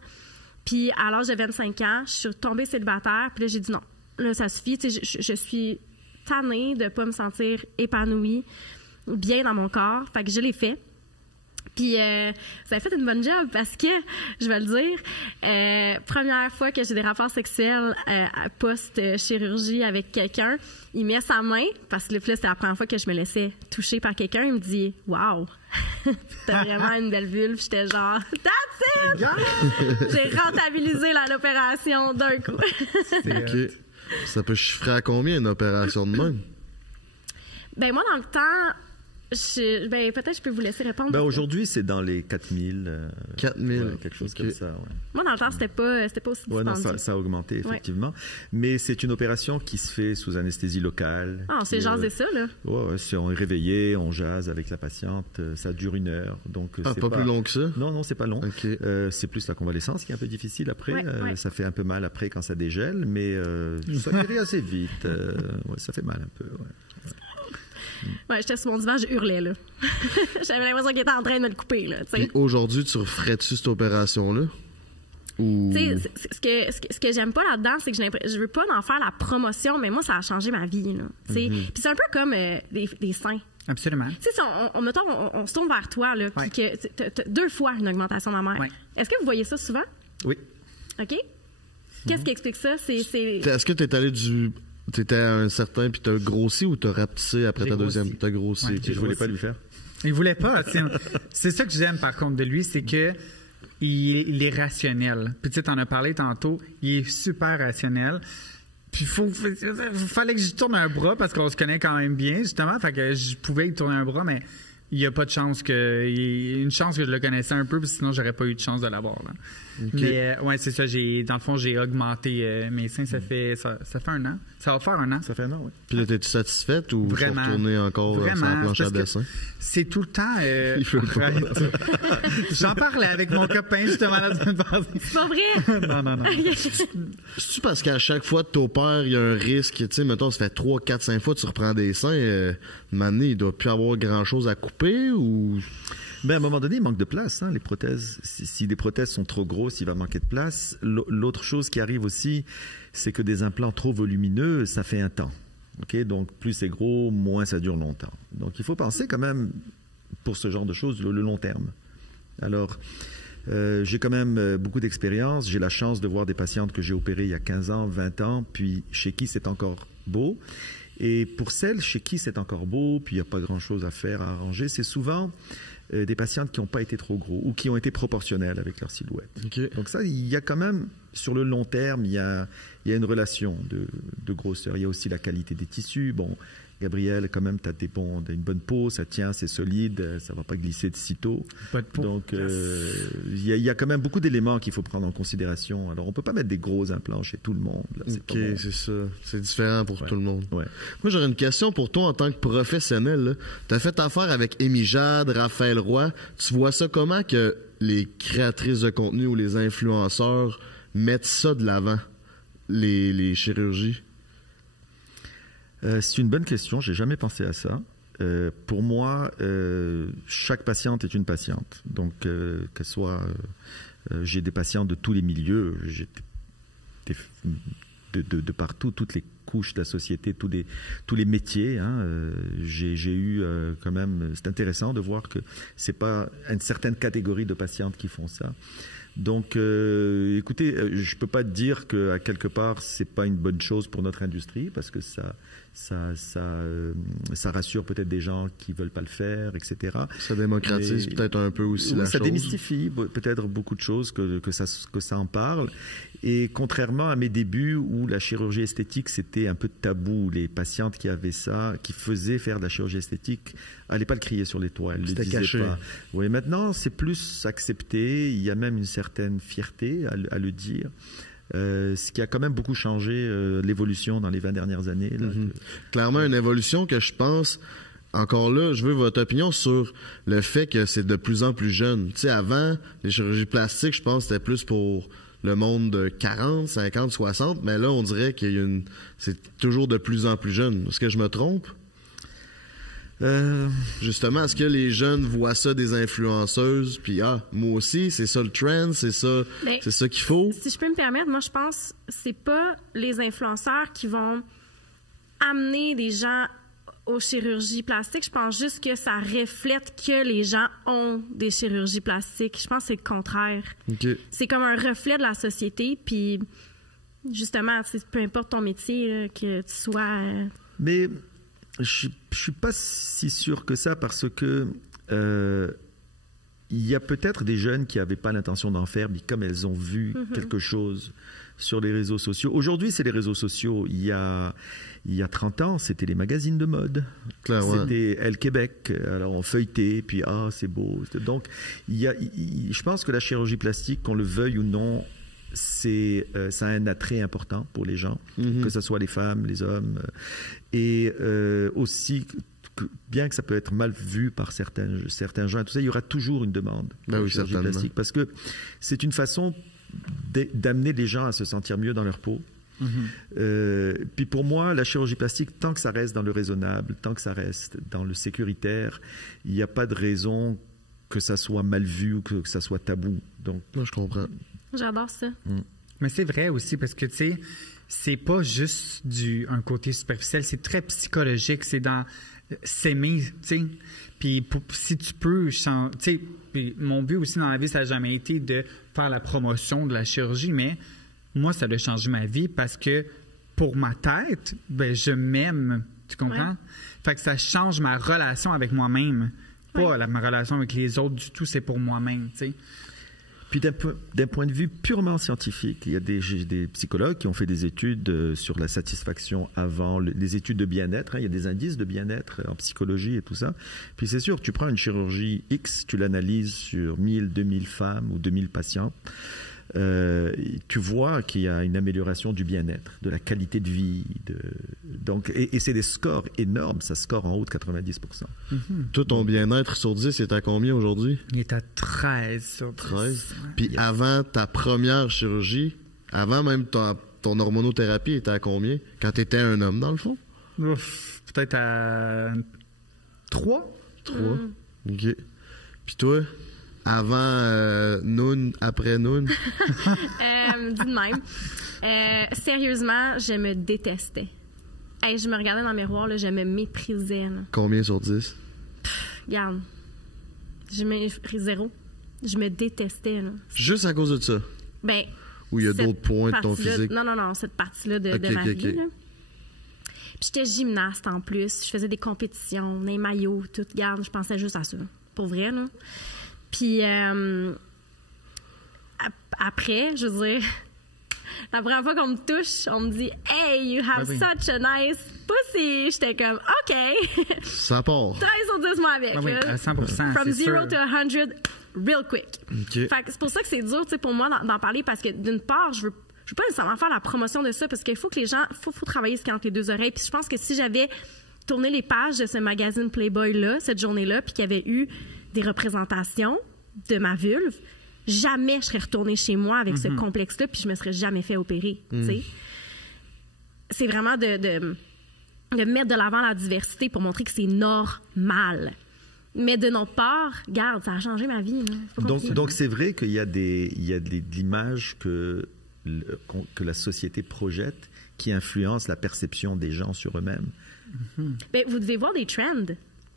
Puis à l'âge de 25 ans, je suis tombée célibataire, puis là, j'ai dit non. Là, ça suffit. Tu sais, je suis tannée de pas me sentir épanouie, bien dans mon corps. Fait que je l'ai fait. Puis ça a fait une bonne job parce que, je vais le dire, première fois que j'ai des rapports sexuels post-chirurgie avec quelqu'un, il met sa main, parce que là, c'était la première fois que je me laissais toucher par quelqu'un, il me dit « Wow! T'as vraiment une belle vulve. » J'étais genre « That's it! » J'ai rentabilisé l'opération d'un coup. OK. Ça peut chiffrer à combien une opération de même? Ben moi, dans le temps... peut-être je peux vous laisser répondre. Ben, aujourd'hui, c'est dans les 4000. 4000. Ouais, quelque chose comme ça. Ouais. Moi, dans le temps, c'était pas aussi Ouais, non, dispendieux. ça a augmenté, effectivement. Ouais. Mais c'est une opération qui se fait sous anesthésie locale. Ah, on s'est jasé ça, là. Ouais, on est réveillé, on jase avec la patiente. Ça dure 1 heure. Donc, c'est pas plus long que ça? Non, c'est pas long. Okay. C'est plus la convalescence qui est un peu difficile après. Ouais. Ça fait un peu mal après quand ça dégèle, mais ça guérit assez vite. Ça fait mal un peu, ouais. Ouais, j'étais sur mon divan, je hurlais, là. J'avais l'impression qu'il était en train de me le couper, là, tu sais. Et aujourd'hui, tu referais-tu cette opération-là? Ou... Tu sais, ce que j'aime pas là-dedans, c'est que je veux pas en faire la promotion, mais moi, ça a changé ma vie, là. Tu sais. Puis c'est un peu comme des seins. Absolument. Tu sais, si on se tourne vers toi, là, puis que t'as 2 fois une augmentation mammaire. Ouais. Est-ce que vous voyez ça souvent? Oui. OK? Qu'est-ce qui explique ça? Est-ce que t'es allé T'étais à un certain, puis t'as grossi ou t'as rapetissé après ta deuxième? T'as grossi. Ouais, Je voulais pas lui faire. Il voulait pas. C'est ça que j'aime, par contre, de lui, c'est que il est rationnel. Puis tu sais, t'en as parlé tantôt, il est super rationnel. Puis fallait que je tourne un bras parce qu'on se connaît quand même bien, justement. Fait que je pouvais y tourner un bras, mais il n'y a pas de chance que. Il y a une chance que je le connaissais un peu, parce que sinon, j'aurais pas eu de chance de l'avoir. Là. Okay. Mais c'est ça. Dans le fond, j'ai augmenté mes seins. Ça fait 1 an. Ça va faire 1 an. Ça fait 1 an, oui. Puis là, t'es-tu satisfaite ou tu vas retourner encore sur la planche à dessin? C'est tout le temps. Il faut J'en parlais avec mon copain, justement, la semaine passée. C'est pas vrai? Non. C'est-tu parce qu'à chaque fois de t'opères, il y a un risque, tu sais, mettons, ça fait 3, 4, 5 fois que tu reprends des seins, maintenant, il doit plus avoir grand-chose à couper ou... À un moment donné, il manque de place. Les prothèses, si des prothèses sont trop grosses, il va manquer de place. L'autre chose qui arrive aussi, c'est que des implants trop volumineux, ça fait un temps. Okay? Donc, plus c'est gros, moins ça dure longtemps. Donc, il faut penser quand même, pour ce genre de choses, le long terme. Alors, j'ai quand même beaucoup d'expérience. J'ai la chance de voir des patientes que j'ai opérées il y a 15 ans, 20 ans, puis chez qui c'est encore beau. Et pour celles chez qui c'est encore beau, puis il n'y a pas grand-chose à faire, à arranger, c'est souvent des patientes qui n'ont pas été trop gros ou qui ont été proportionnelles avec leur silhouette. Okay. Donc ça, il y a quand même, sur le long terme, il y a une relation de grosseur. Il y a aussi la qualité des tissus. Bon, Gabriel, quand même, tu as une bonne peau, ça tient, c'est solide, ça ne va pas glisser de sitôt. Pas de peau. Donc, il y a quand même beaucoup d'éléments qu'il faut prendre en considération. Alors, on ne peut pas mettre des gros implants chez tout le monde. Là, c'est ça. C'est différent pour tout le monde. Ouais. Moi, j'aurais une question pour toi en tant que professionnel. Tu as fait affaire avec Amy Jade, Raphaël Roy. Tu vois ça comment que les créatrices de contenu ou les influenceurs mettent ça de l'avant, les chirurgies? C'est une bonne question, j'ai jamais pensé à ça. Pour moi, chaque patiente est une patiente. Donc, qu'elle soit... j'ai des patientes de tous les milieux, de partout, toutes les couches de la société, tous les métiers. J'ai eu quand même... C'est intéressant de voir que c'est pas une certaine catégorie de patientes qui font ça. Donc, écoutez, je peux pas dire qu'à quelque part, c'est pas une bonne chose pour notre industrie, parce que ça rassure peut-être des gens qui veulent pas le faire, etc. Ça démocratise peut-être un peu aussi la chose. Ça démystifie peut-être beaucoup de choses que ça en parle. Et contrairement à mes débuts où la chirurgie esthétique, c'était un peu tabou, les patientes qui avaient ça, qui faisaient faire de la chirurgie esthétique, n'allaient pas le crier sur les toits, elles ne le disaient caché. Pas. Oui, maintenant, c'est plus accepté, il y a même une certaine fierté à le dire. Ce qui a quand même beaucoup changé l'évolution dans les 20 dernières années. Là, Clairement, une évolution que je pense... Encore là, je veux votre opinion sur le fait que c'est de plus en plus jeune. Tu sais, avant, les chirurgies plastiques, je pense que c'était plus pour le monde de 40, 50, 60, mais là, on dirait qu'il y a c'est toujours de plus en plus jeune. Est-ce que je me trompe? Justement, est-ce que les jeunes voient ça des influenceuses, puis moi aussi, c'est ça le trend, c'est ça qu'il faut? Si je peux me permettre, moi, je pense que c'est pas les influenceurs qui vont amener des gens aux chirurgies plastiques. Je pense juste que ça reflète que les gens ont des chirurgies plastiques. Je pense que c'est le contraire. Okay. C'est comme un reflet de la société, puis justement, peu importe ton métier, là, que tu sois... Mais je suis pas si sûr que ça, parce que il y a peut-être des jeunes qui n'avaient pas l'intention d'en faire, mais comme elles ont vu quelque chose sur les réseaux sociaux. Aujourd'hui, c'est les réseaux sociaux. Il y a 30 ans, c'était les magazines de mode. C'était Elle Québec. Alors, on feuilletait, puis c'est beau. Donc, je pense que la chirurgie plastique, qu'on le veuille ou non, ça a un attrait important pour les gens, que ce soit les femmes, les hommes. Et aussi, bien que ça peut être mal vu par certains gens, tout ça, il y aura toujours une demande pour la chirurgie plastique. Parce que c'est une façon d'amener les gens à se sentir mieux dans leur peau. Puis pour moi, la chirurgie plastique, tant que ça reste dans le raisonnable, tant que ça reste dans le sécuritaire, il n'y a pas de raison que ça soit mal vu ou que ça soit tabou. Donc, non, je comprends. J'adore ça. Mais c'est vrai aussi, parce que, tu sais, c'est pas juste un côté superficiel, c'est très psychologique, c'est dans s'aimer, tu sais. Puis si tu peux, tu sais, mon but aussi dans la vie, ça n'a jamais été de faire la promotion de la chirurgie, mais moi, ça a changé ma vie parce que pour ma tête, je m'aime, tu comprends? Ouais. Fait que ça change ma relation avec moi-même, pas ma relation avec les autres du tout, c'est pour moi-même, tu sais. Puis d'un point de vue purement scientifique, il y a des psychologues qui ont fait des études sur la satisfaction avant, les études de bien-être. Il y a des indices de bien-être en psychologie et tout ça. Puis c'est sûr, tu prends une chirurgie X, tu l'analyses sur 1000, 2000 femmes ou 2000 patients. Tu vois qu'il y a une amélioration du bien-être, de la qualité de vie. Et c'est des scores énormes. Ça score en haut de 90%. Toi, ton bien-être sur 10 est à combien aujourd'hui? Il est à 13 sur 10. 13. Puis avant ta première chirurgie, avant même ton hormonothérapie, était à combien? Quand tu étais un homme, dans le fond? Ouf, peut-être à 3. 3. OK. Puis toi? Avant Noon, après Noon? Dis de même. Sérieusement, je me détestais. Hey, je me regardais dans le miroir, là, je me méprisais. Là. Combien sur 10? Regarde. Je me 0. Je me détestais. Là. Juste à cause de ça? Ben. Ou il y a d'autres points de ton physique? Non, cette partie-là de ma vie. Là. Puis j'étais gymnaste en plus. Je faisais des compétitions, des maillots, tout. Regarde, je pensais juste à ça. Pour vrai, là. Puis après, je veux dire, la première fois qu'on me touche, on me dit « Hey, you have such a nice pussy ». J'étais comme « OK ». Ça part. 13 sur 10 mois avec. Oui, à 100%. From 0 to 100, real quick. Okay. Fait que c'est pour ça que c'est dur pour moi d'en parler parce que d'une part, je veux pas nécessairement faire la promotion de ça parce qu'il faut que les gens, faut travailler ce qui est entre les deux oreilles. Puis je pense que si j'avais tourné les pages de ce magazine Playboy-là, cette journée-là, puis qu'il y avait eu des représentations de ma vulve, jamais je serais retournée chez moi avec ce complexe-là, puis je me serais jamais fait opérer. C'est vraiment de mettre de l'avant la diversité pour montrer que c'est normal. Mais de notre part, regarde, ça a changé ma vie. Donc c'est vrai qu'il y a de l'image que la société projette qui influence la perception des gens sur eux-mêmes. Ben, vous devez voir des trends.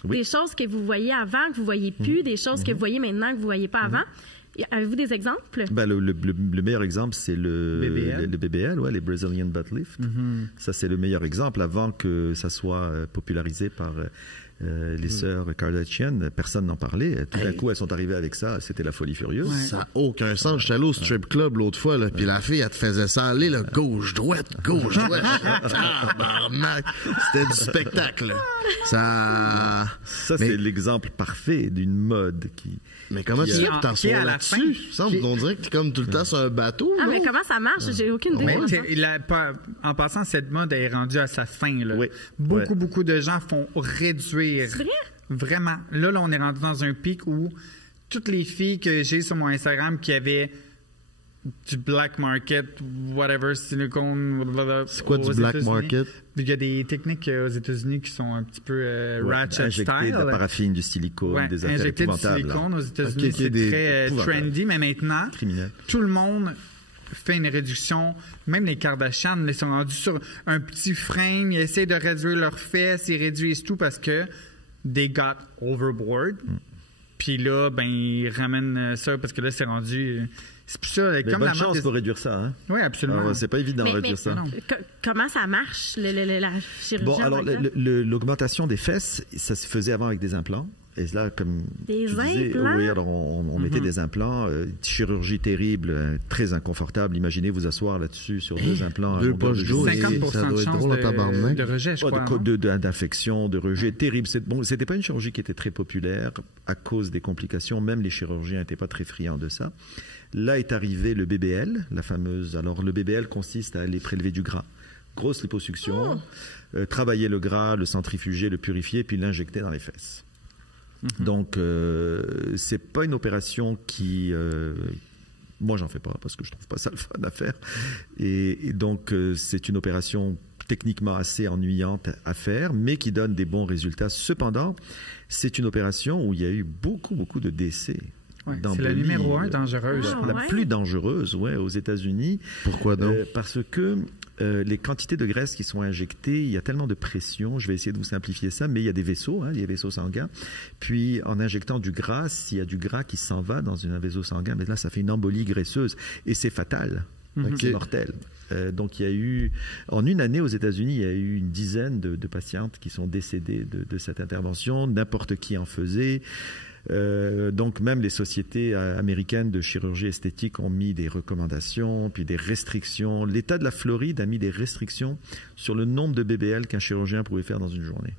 Oui. Des choses que vous voyez avant, que vous voyez plus, des choses que vous voyez maintenant, que vous voyez pas avant. Avez-vous des exemples? Ben, le meilleur exemple, c'est le BBL, ouais, les Brazilian Butt Lift. Ça, c'est le meilleur exemple. Avant que ça soit popularisé par les sœurs Kardashian, personne n'en parlait. Tout d'un coup, elles sont arrivées avec ça. C'était la folie furieuse. Ouais. Ça n'a aucun sens. J'étais allé au strip club l'autre fois, là, puis la fille, elle te faisait ça aller, là, gauche-droite, gauche-droite. C'était du spectacle. Là. Ça, c'est l'exemple parfait d'une mode qui... Mais comment tu fais pour t'asseoir là-dessus? On dirait que tu es comme tout le temps sur un bateau. Ah, mais comment ça marche? J'ai aucune idée. En passant, cette mode est rendue à sa fin. Là. Oui. Beaucoup de gens font réduire. C'est vrai? Vraiment. Là, on est rendu dans un pic où toutes les filles que j'ai sur mon Instagram qui avaient du black market, whatever, silicone... C'est quoi du black market? Il y a des techniques aux États-Unis qui sont un petit peu ratchet style. Injecter de la paraffine, du silicone, des affaires injecter épouvantables. Du silicone aux États-Unis, c'est très trendy, mais maintenant, tout le monde fait une réduction. Même les Kardashian, ils sont rendus sur un petit frame, ils essaient de réduire leurs fesses, ils réduisent tout parce que they got overboard. Puis là, ben, ils ramènent ça parce que là, c'est rendu... C'est plus ça. Mais comme bonne chance pour réduire ça. Hein? Oui, absolument. C'est pas évident de réduire ça. Comment ça marche, la chirurgie? Bon, alors, l'augmentation des fesses, ça se faisait avant avec des implants. Et là, comme des tu disais, implants? oui, alors on mettait des implants, chirurgie terrible, très inconfortable. Imaginez vous asseoir là-dessus sur deux implants. 2 poches d'eau, 50% de chance de rejet, je crois. D'infection, de rejet, terrible. C'était pas une chirurgie qui était très populaire à cause des complications. Même les chirurgiens n'étaient pas très friands de ça. Là est arrivé le BBL, la fameuse. Alors le BBL consiste à aller prélever du gras. Grosse liposuction, travailler le gras, le centrifuger, le purifier, puis l'injecter dans les fesses. Donc, c'est pas une opération qui... moi, j'en fais pas parce que je trouve pas ça le fun à faire. Et donc, c'est une opération techniquement assez ennuyante à faire, mais qui donne des bons résultats. Cependant, c'est une opération où il y a eu beaucoup de décès. Ouais, c'est la numéro 1 dangereuse. La plus dangereuse, aux États-Unis. Pourquoi donc? Parce que les quantités de graisse qui sont injectées, il y a tellement de pression. Je vais essayer de vous simplifier ça, mais il y a des vaisseaux, des vaisseaux sanguins. Puis, en injectant du gras, s'il y a du gras qui s'en va dans un vaisseau sanguin, mais là, ça fait une embolie graisseuse. Et c'est fatal. C'est mortel. Donc, il y a eu, en une année aux États-Unis, il y a eu une dizaine de patientes qui sont décédées de cette intervention. N'importe qui en faisait. Donc même les sociétés américaines de chirurgie esthétique ont mis des recommandations, puis des restrictions. L'État de la Floride a mis des restrictions sur le nombre de BBL qu'un chirurgien pouvait faire dans une journée.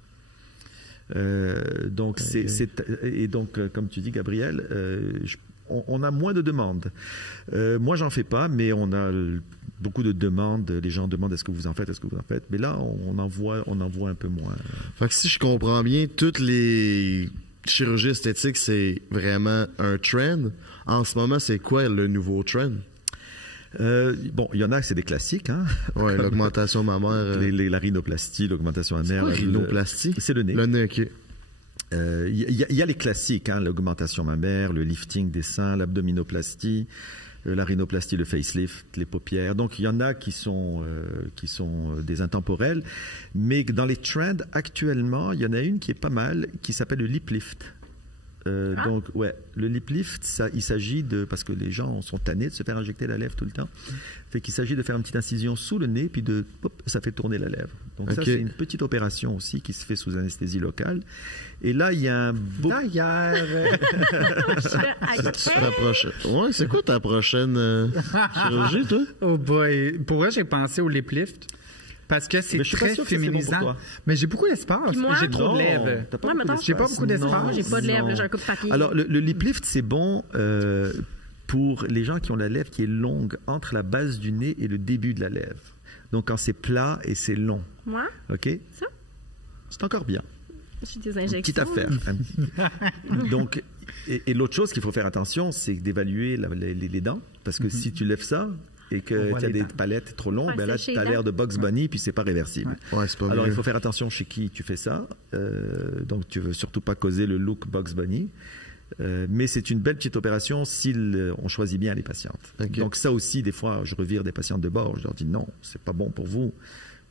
Donc comme tu dis, Gabriel, on a moins de demandes. Moi, j'en fais pas, mais on a beaucoup de demandes. Les gens demandent est-ce que vous en faites, mais là, on en voit un peu moins. Fait que si je comprends bien, toutes les chirurgies esthétiques, c'est vraiment un trend. En ce moment, c'est quoi le nouveau trend? Bon, il y en a, c'est des classiques, hein. Ouais, l'augmentation mammaire. La rhinoplastie, l'augmentation mammaire. La rhinoplastie? C'est le nez. Le nez, OK. Il y a les classiques, hein, l'augmentation mammaire, le lifting des seins, l'abdominoplastie, la rhinoplastie, le facelift, les paupières. Donc, il y en a qui sont des intemporels. Mais dans les trends, actuellement, il y en a une qui est pas mal, qui s'appelle le lip lift. Donc, ouais, le lip lift, il s'agit parce que les gens sont tannés de se faire injecter la lèvre tout le temps. Fait qu'il s'agit de faire une petite incision sous le nez, puis ça fait tourner la lèvre. Donc ça, c'est une petite opération aussi qui se fait sous anesthésie locale. Et là, il y a un beau... D'ailleurs... Ouais, c'est quoi ta prochaine chirurgie, toi? Oh boy! Pour moi, j'ai pensé au lip lift. Parce que c'est très féminisant. Bon mais j'ai beaucoup d'espace. J'ai trop de lèvres. J'ai pas beaucoup d'espace. Moi, j'ai pas de lèvres. J'ai un coup de papier. Alors, le lip lift, c'est bon pour les gens qui ont la lèvre qui est longue entre la base du nez et le début de la lèvre. Donc, quand c'est plat et c'est long. Moi? OK? Ça? C'est encore bien. J'ai des injections. Petite affaire. Donc, et l'autre chose qu'il faut faire attention, c'est d'évaluer les dents. Parce que si tu lèves ça... et que tu as des palettes trop longues, ben là, tu as l'air de Bugs Bunny, puis c'est pas réversible. Ouais, c'est pas Alors, mieux. il faut faire attention chez qui tu fais ça. Donc, tu veux surtout pas causer le look Bugs Bunny. Mais c'est une belle petite opération si on choisit bien les patientes. Okay. Donc, ça aussi, des fois, je revire des patientes de bord. Je leur dis non, c'est pas bon pour vous.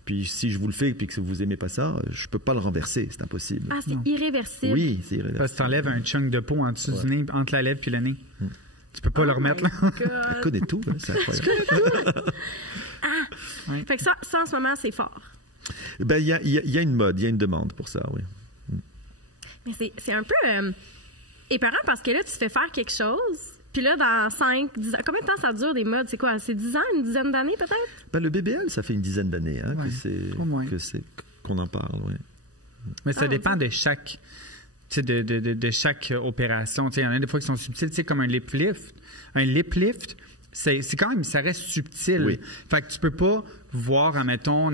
Puis, si je vous le fais puis que vous aimez pas ça, je peux pas le renverser. C'est impossible. Ah, c'est irréversible. Oui, c'est irréversible. Parce que t'enlèves un chunk de peau en dessous du nez, entre la lèvre puis le nez. Tu peux pas le remettre, là. Elle connaît tout, hein, c'est incroyable. Fait que ça, en ce moment, c'est fort. Ben, il y a une mode, il y a une demande pour ça, oui. Mais c'est un peu épeurant parce que là, tu te fais faire quelque chose, puis là, dans 5, 10 ans, combien de temps ça dure des modes? C'est quoi? C'est 10 ans, une dizaine d'années peut-être? Ben, le BBL, ça fait une dizaine d'années hein, qu'on en parle, oui. Mais ça dépend de chaque... De chaque opération. Il y en a des fois qui sont subtiles, comme un lip lift. Un lip lift, c'est quand même, ça reste subtil. Oui. Fait que tu peux pas voir, admettons,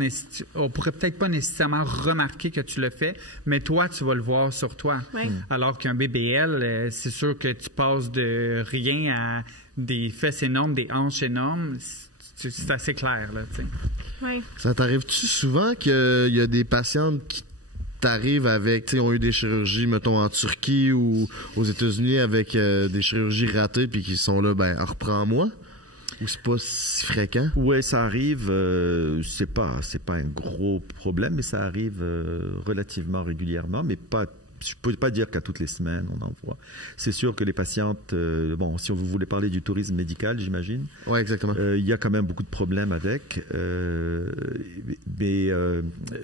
on pourrait peut-être pas nécessairement remarquer que tu le fais, mais toi, tu vas le voir sur toi. Oui. Alors qu'un BBL, c'est sûr que tu passes de rien à des fesses énormes, des hanches énormes. C'est assez clair, là, tu sais. Oui. Ça t'arrive-tu souvent qu'il y a des patientes qui t'arrives avec, tu sais, ont eu des chirurgies, mettons, en Turquie ou aux États-Unis avec des chirurgies ratées puis qui sont là, ben, reprends-moi? Ou c'est pas si fréquent? Oui, ça arrive. C'est pas un gros problème, mais ça arrive relativement régulièrement, mais pas. Je peux pas dire qu'à toutes les semaines on en voit. C'est sûr que les patientes, bon, si vous voulez parler du tourisme médical, j'imagine. Oui, exactement. Il y a quand même beaucoup de problèmes avec, mais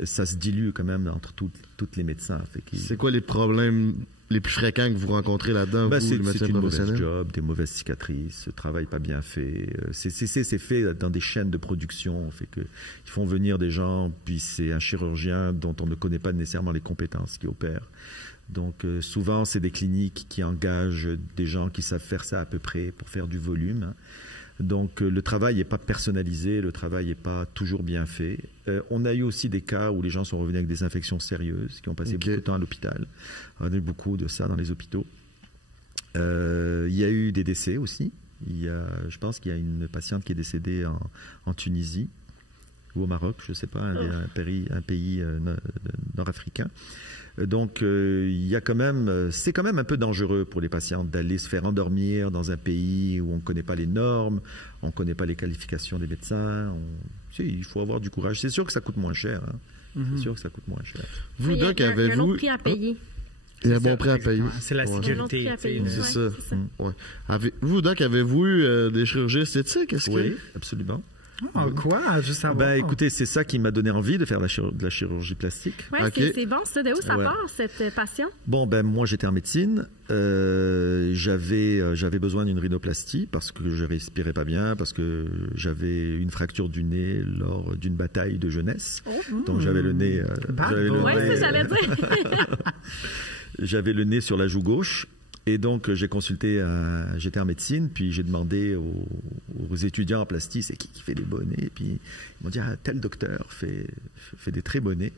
ça se dilue quand même entre tous les médecins. C'est quoi les problèmes les plus fréquents que vous rencontrez là-dedans, vous, les médecins une professionnels? mauvaise job, des mauvaises cicatrices, travail pas bien fait. C'est fait dans des chaînes de production. Fait que ils font venir des gens, puis c'est un chirurgien dont on ne connaît pas nécessairement les compétences qui opèrent. Donc, souvent, c'est des cliniques qui engagent des gens qui savent faire ça à peu près pour faire du volume. Hein. Donc, le travail n'est pas personnalisé, le travail n'est pas toujours bien fait. On a eu aussi des cas où les gens sont revenus avec des infections sérieuses, qui ont passé beaucoup de temps à l'hôpital. On a eu beaucoup de ça dans les hôpitaux. Il y a eu des décès aussi. Je pense qu'il y a une patiente qui est décédée en Tunisie ou au Maroc, je ne sais pas, un pays nord-africain. Donc, il y a quand même, c'est quand même un peu dangereux pour les patients d'aller se faire endormir dans un pays où on ne connaît pas les normes, on ne connaît pas les qualifications des médecins. Il faut avoir du courage. C'est sûr que ça coûte moins cher. Hein. C'est sûr que ça coûte moins cher. Vous, Doc, avez-vous... Il y a un autre prix à payer. Il y a un bon prix à payer. C'est la sécurité. C'est ça. Ouais. Vous, Doc, avez-vous eu des chirurgies esthétiques? Oui, absolument. Oh, quoi? Juste savoir. Ben, écoutez, c'est ça qui m'a donné envie de faire de la chirurgie plastique. Oui, c'est bon, ça. De où ça part, cette passion? Bon, ben, moi, j'étais en médecine. J'avais besoin d'une rhinoplastie parce que je respirais pas bien, parce que j'avais une fracture du nez lors d'une bataille de jeunesse. Donc, j'avais le nez... c'est j'allais dire. J'avais le nez sur la joue gauche. Et donc, j'ai consulté, j'étais en médecine, puis j'ai demandé aux étudiants en plastie, c'est qui fait des bonnets. Puis ils m'ont dit, tel docteur fait des très bonnets.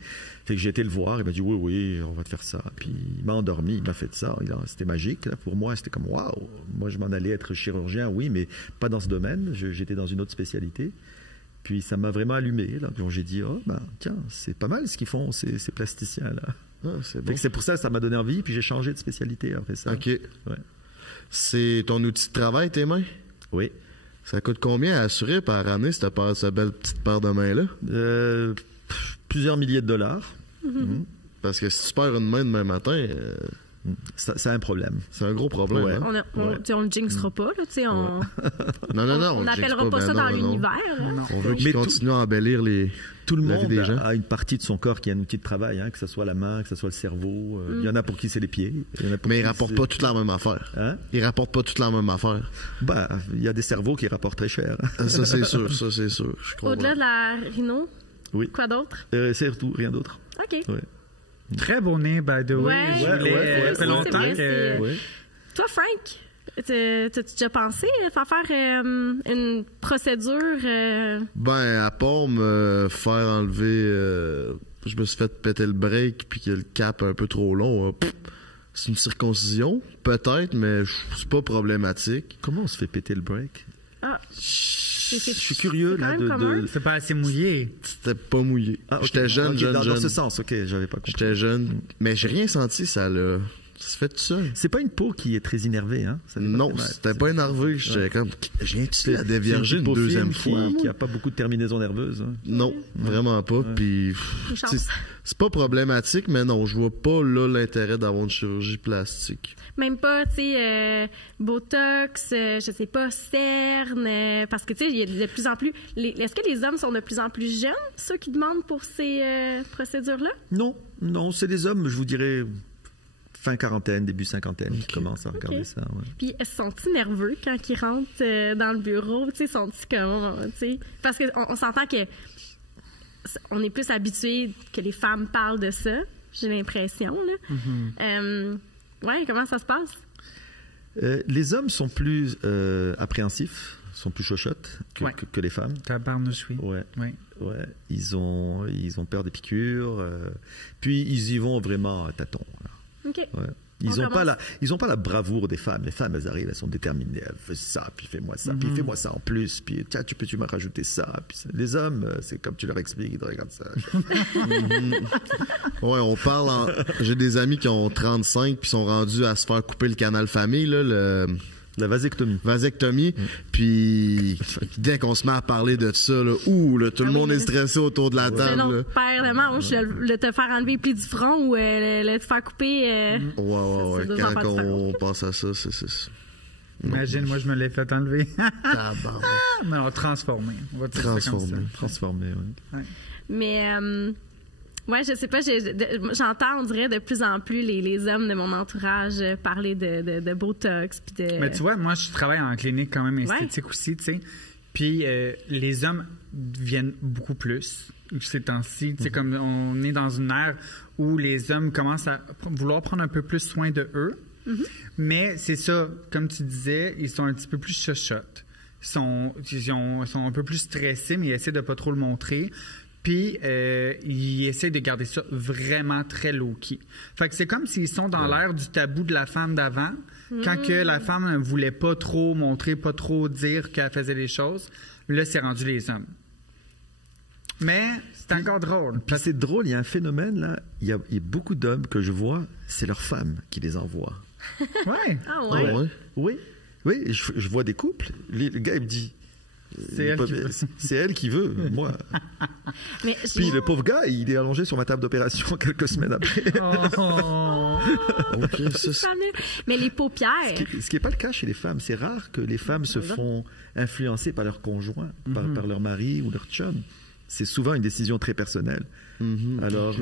Fait que j'ai été le voir, il m'a dit, oui, on va te faire ça. Puis il m'a endormi, il m'a fait ça. C'était magique. Là. Pour moi, c'était comme, waouh, moi je m'en allais être chirurgien, oui, mais pas dans ce domaine. J'étais dans une autre spécialité. Puis ça m'a vraiment allumé. Là. Donc j'ai dit, tiens, c'est pas mal ce qu'ils font, ces plasticiens-là. C'est pour ça que ça m'a donné envie, puis j'ai changé de spécialité après ça. OK. Ouais. C'est ton outil de travail, tes mains? Oui. Ça coûte combien à assurer par année, cette belle petite paire de mains-là? Plusieurs milliers de dollars. Parce que si tu perds une main demain matin... c'est un problème. C'est un gros problème. Ouais. Hein? On le jinxera pas. Là, Non. On n'appellera pas ça dans l'univers. On veut qu'ils continuent à embellir tout le monde des gens. A une partie de son corps qui est un outil de travail, que ce soit la main, que ce soit le cerveau. Il y en a pour qui c'est les pieds. Mais ils rapportent pas toute la même affaire. Ils rapportent pas toute la même affaire. Il y a des cerveaux qui rapportent très cher. Ça, c'est sûr. Au-delà de la rhino, oui. Quoi d'autre? C'est tout, rien d'autre. OK. Ouais. Très beau nez, by the way. Ouais. Ça fait longtemps que... Toi, Frank, t'as-tu déjà pensé à faire une procédure? À part me faire enlever... je me suis fait péter le break puis que le cap est un peu trop long. C'est une circoncision, peut-être, mais c'est pas problématique. Comment on se fait péter le break? Je suis curieux là C'est pas assez mouillé. C'était pas mouillé. J'étais jeune. Dans ce sens, ok, j'avais pas compris. J'étais jeune, mais j'ai rien senti, ça se fait tout seul. C'est pas une peau qui est très énervée, hein? Non, c'était pas énervé. J'étais comme, je viens-tu la dévierger une deuxième fois? Qui a pas beaucoup de terminaisons nerveuses. Hein? Non, vraiment pas. Puis, c'est pas problématique, mais non, je vois pas là l'intérêt d'avoir une chirurgie plastique. Même pas, tu sais, Botox, je sais pas, cerne, parce que, tu sais, il y a de plus en plus... Est-ce que les hommes sont de plus en plus jeunes, ceux qui demandent pour ces procédures-là? Non, c'est des hommes, je vous dirais, fin quarantaine, début cinquantaine, qui commencent à regarder ça. Ouais. Puis, sont-ils nerveux quand ils rentrent dans le bureau? Tu sais, sont-ils comment, tu sais? Parce qu'on s'entend que on est plus habitué que les femmes parlent de ça, j'ai l'impression, là. Ouais, comment ça se passe? Les hommes sont plus appréhensifs, sont plus chochottes que les femmes. Tabarnouche, oui. Ouais. Ils ont peur des piqûres. Puis ils y vont vraiment à tâtons. OK. Ouais. Ils n'ont pas la bravoure des femmes. Les femmes, elles arrivent, elles sont déterminées. Elles font ça, puis fais-moi ça, puis fais-moi ça en plus. Puis tiens, tu m'as rajouté ça. Puis les hommes, c'est comme tu leur expliques, ils te regardent ça. Ouais, on parle. J'ai des amis qui ont 35 puis sont rendus à se faire couper le canal famille, là, la vasectomie. Puis dès qu'on se met à parler de ça, là, tout le monde est stressé autour de la table. C'est père de manche, le te faire enlever les plis du front ou le te faire couper. Ouais. Quand on pense à ça, c'est... Imagine, moi, je me l'ai fait enlever. Mais on va transformer. Transformer, oui. Mais... ouais, je sais pas, j'entends, on dirait, de plus en plus les hommes de mon entourage parler de Botox. Puis de... Mais tu vois, moi, je travaille en clinique quand même esthétique aussi, tu sais. Puis les hommes viennent beaucoup plus ces temps-ci. Tu sais, comme on est dans une ère où les hommes commencent à vouloir prendre un peu plus soin de eux. Mais c'est ça, comme tu disais, ils sont un petit peu plus chochottes. Ils sont un peu plus stressés, mais ils essaient de pas trop le montrer. Puis, ils essaient de garder ça vraiment très low-key. Fait que c'est comme s'ils sont dans l'ère du tabou de la femme d'avant, quand que la femme ne voulait pas trop montrer, pas trop dire qu'elle faisait les choses. Là, c'est rendu les hommes. Mais c'est encore drôle. Puis c'est drôle, il y a un phénomène, là. Il y a beaucoup d'hommes que je vois, c'est leurs femmes qui les envoient. Ouais. Ah ouais? Oui, je vois des couples. Le gars, il me dit... C'est elle qui veut, moi. Puis le pauvre gars, il est allongé sur ma table d'opération quelques semaines après. Ok, Mais les paupières... Ce qui n'est pas le cas chez les femmes. C'est rare que les femmes se font influencer par leur conjoint, par leur mari ou leur chum. C'est souvent une décision très personnelle. Alors...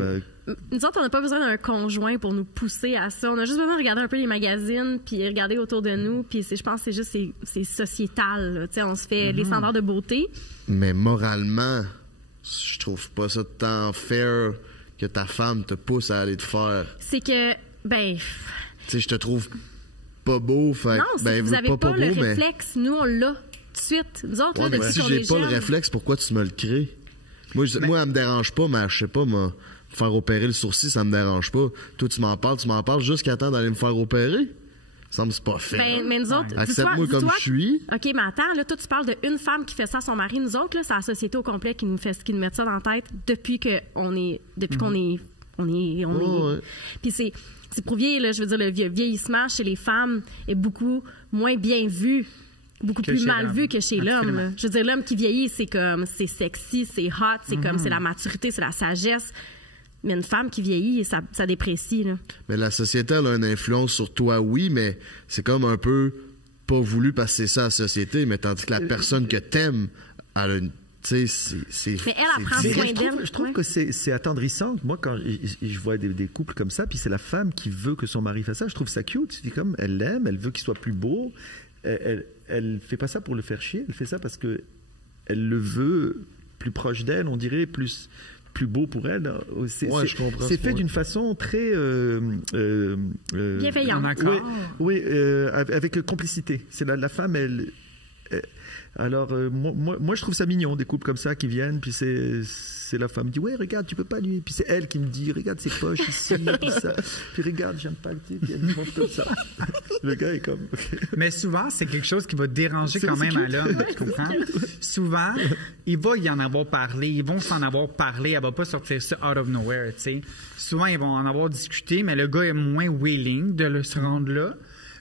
Nous autres, on n'a pas besoin d'un conjoint pour nous pousser à ça. On a juste besoin de regarder un peu les magazines, puis regarder autour de nous. Puis je pense que c'est sociétal. On se fait les standards de beauté. Mais moralement, je trouve pas ça tant fair que ta femme te pousse à aller te faire. C'est que, tu sais, je te trouve pas beau, fait non, c'est que vous avez pas le réflexe. Nous, on l'a tout de suite. Nous autres, là, depuis si qu'on j'ai est pas jeunes... le réflexe, pourquoi tu me le crées? Moi, elle me dérange pas, mais je sais pas, moi, faire opérer le sourcil, ça me dérange pas. Toi, tu m'en parles jusqu'à temps d'aller me faire opérer? Ça me semble pas fait. Mais nous autres, accepte-moi comme je suis. OK, mais attends, là, toi, tu parles d'une femme qui fait ça à son mari. Nous autres, là, c'est la société au complet qui nous met ça dans la tête depuis qu'on est. Puis c'est prouvé, là, je veux dire, le vieillissement chez les femmes est beaucoup moins bien vu. Beaucoup plus mal vu que chez l'homme. Je veux dire, l'homme qui vieillit, c'est sexy, c'est hot, c'est la maturité, c'est la sagesse. Mais une femme qui vieillit, ça déprécie. Là. Mais la société, elle a une influence sur toi, oui, mais c'est comme un peu pas voulu parce que c'est ça la société, mais tandis que la personne que t'aimes, elle a une... Tu sais, c'est... Mais elle apprend soin d'elle. Je trouve que c'est attendrissant. Moi, quand je vois des couples comme ça, puis c'est la femme qui veut que son mari fasse ça, je trouve ça cute. C'est comme, elle l'aime, elle veut qu'il soit plus beau. Elle fait pas ça pour le faire chier, elle fait ça parce que elle le veut plus proche d'elle, on dirait plus beau pour elle. C'est fait d'une façon très bienveillante. Oui, avec complicité. C'est la femme, elle. Alors moi je trouve ça mignon des couples comme ça qui viennent, puis c'est la femme qui dit ouais regarde tu peux pas lui, puis c'est elle qui me dit regarde ses poches ici puis ça, puis regarde j'aime pas le type, puis elle me montre comme ça. Le gars est comme mais souvent c'est quelque chose qui va déranger quand même à l'homme, tu comprends? Souvent il va y en avoir parlé, ils vont s'en avoir parlé, elle va pas sortir ça out of nowhere, tu sais. Souvent ils vont en avoir discuté, mais le gars est moins willing de se rendre là.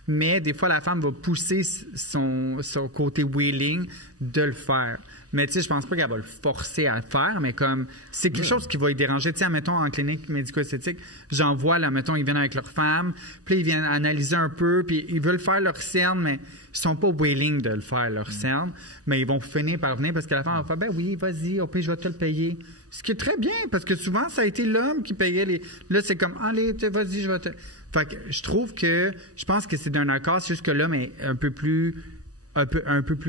Mais des fois, la femme va pousser son côté willing de le faire. Mais tu sais, je pense pas qu'elle va le forcer à le faire, mais comme c'est quelque chose qui va y déranger. Tu sais, mettons, en clinique médico-esthétique, j'en vois, là, mettons, ils viennent avec leur femme, puis ils viennent analyser un peu, puis ils veulent faire leur cerne, mais ils sont pas willing de le faire, leur cerne, mais ils vont finir par venir parce que la femme va faire, ben oui, vas-y, au pire, je vais te le payer. Ce qui est très bien, parce que souvent, ça a été l'homme qui payait les... Là, c'est comme, allez, vas-y, je vais te... Fait que je pense que c'est d'un accord, c'est juste que l'homme est un peu plus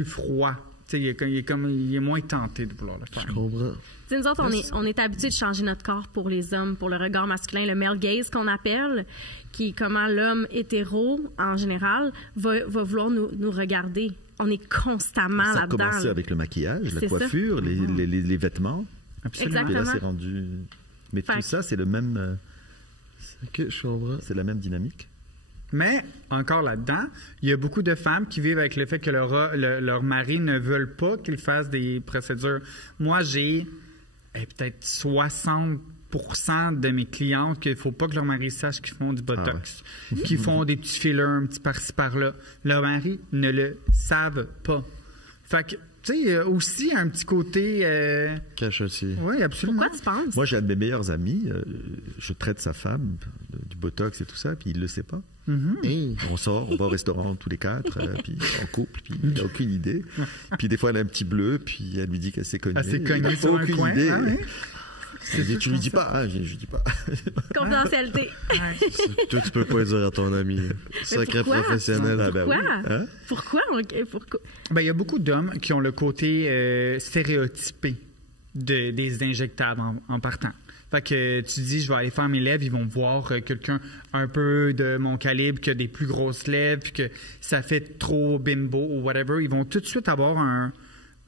froid. Tu sais, il est moins tenté de vouloir le faire. Je comprends. T'sais, nous autres, on est habitués de changer notre corps pour les hommes, pour le regard masculin, le male gaze qu'on appelle, qui est comment l'homme hétéro, en général, va vouloir nous regarder. On est constamment là-dedans. Ça a commencé avec le maquillage, la coiffure, les vêtements. Absolument. Exactement. Et là, c'est rendu... Mais tout ça, c'est le même... Okay, je comprends. C'est la même dynamique. Mais, encore là-dedans, il y a beaucoup de femmes qui vivent avec le fait que leur mari ne veulent pas qu'ils fassent des procédures. Moi, j'ai peut-être 60% de mes clientes qu'il ne faut pas que leur mari sache qu'ils font du Botox, qu'ils font des petits fillers un petit par-ci par-là. Leur mari ne le savent pas. Fait que, tu sais, il y a aussi un petit côté... Cachotier. Oui, absolument. Pourquoi tu penses? Moi, j'ai un de mes meilleurs amis, je traite sa femme du Botox et tout ça, puis il le sait pas. On sort, on va au restaurant tous les quatre, puis en couple, puis il n'a aucune idée. Puis des fois, elle a un petit bleu, puis elle lui dit qu'elle s'est cognée. Elle s'est cognée sur un coin. Idée. Ah, oui. Tu lui dis pas, hein, je dis pas. Confidentialité. Toi, tu peux pas le dire à ton ami. Secret professionnel. Pourquoi? Pourquoi? Ben, il y a beaucoup d'hommes qui ont le côté stéréotypé des injectables en partant. Fait que tu dis, je vais aller faire mes lèvres, ils vont voir quelqu'un un peu de mon calibre qui a des plus grosses lèvres, puis que ça fait trop bimbo ou whatever. Ils vont tout de suite avoir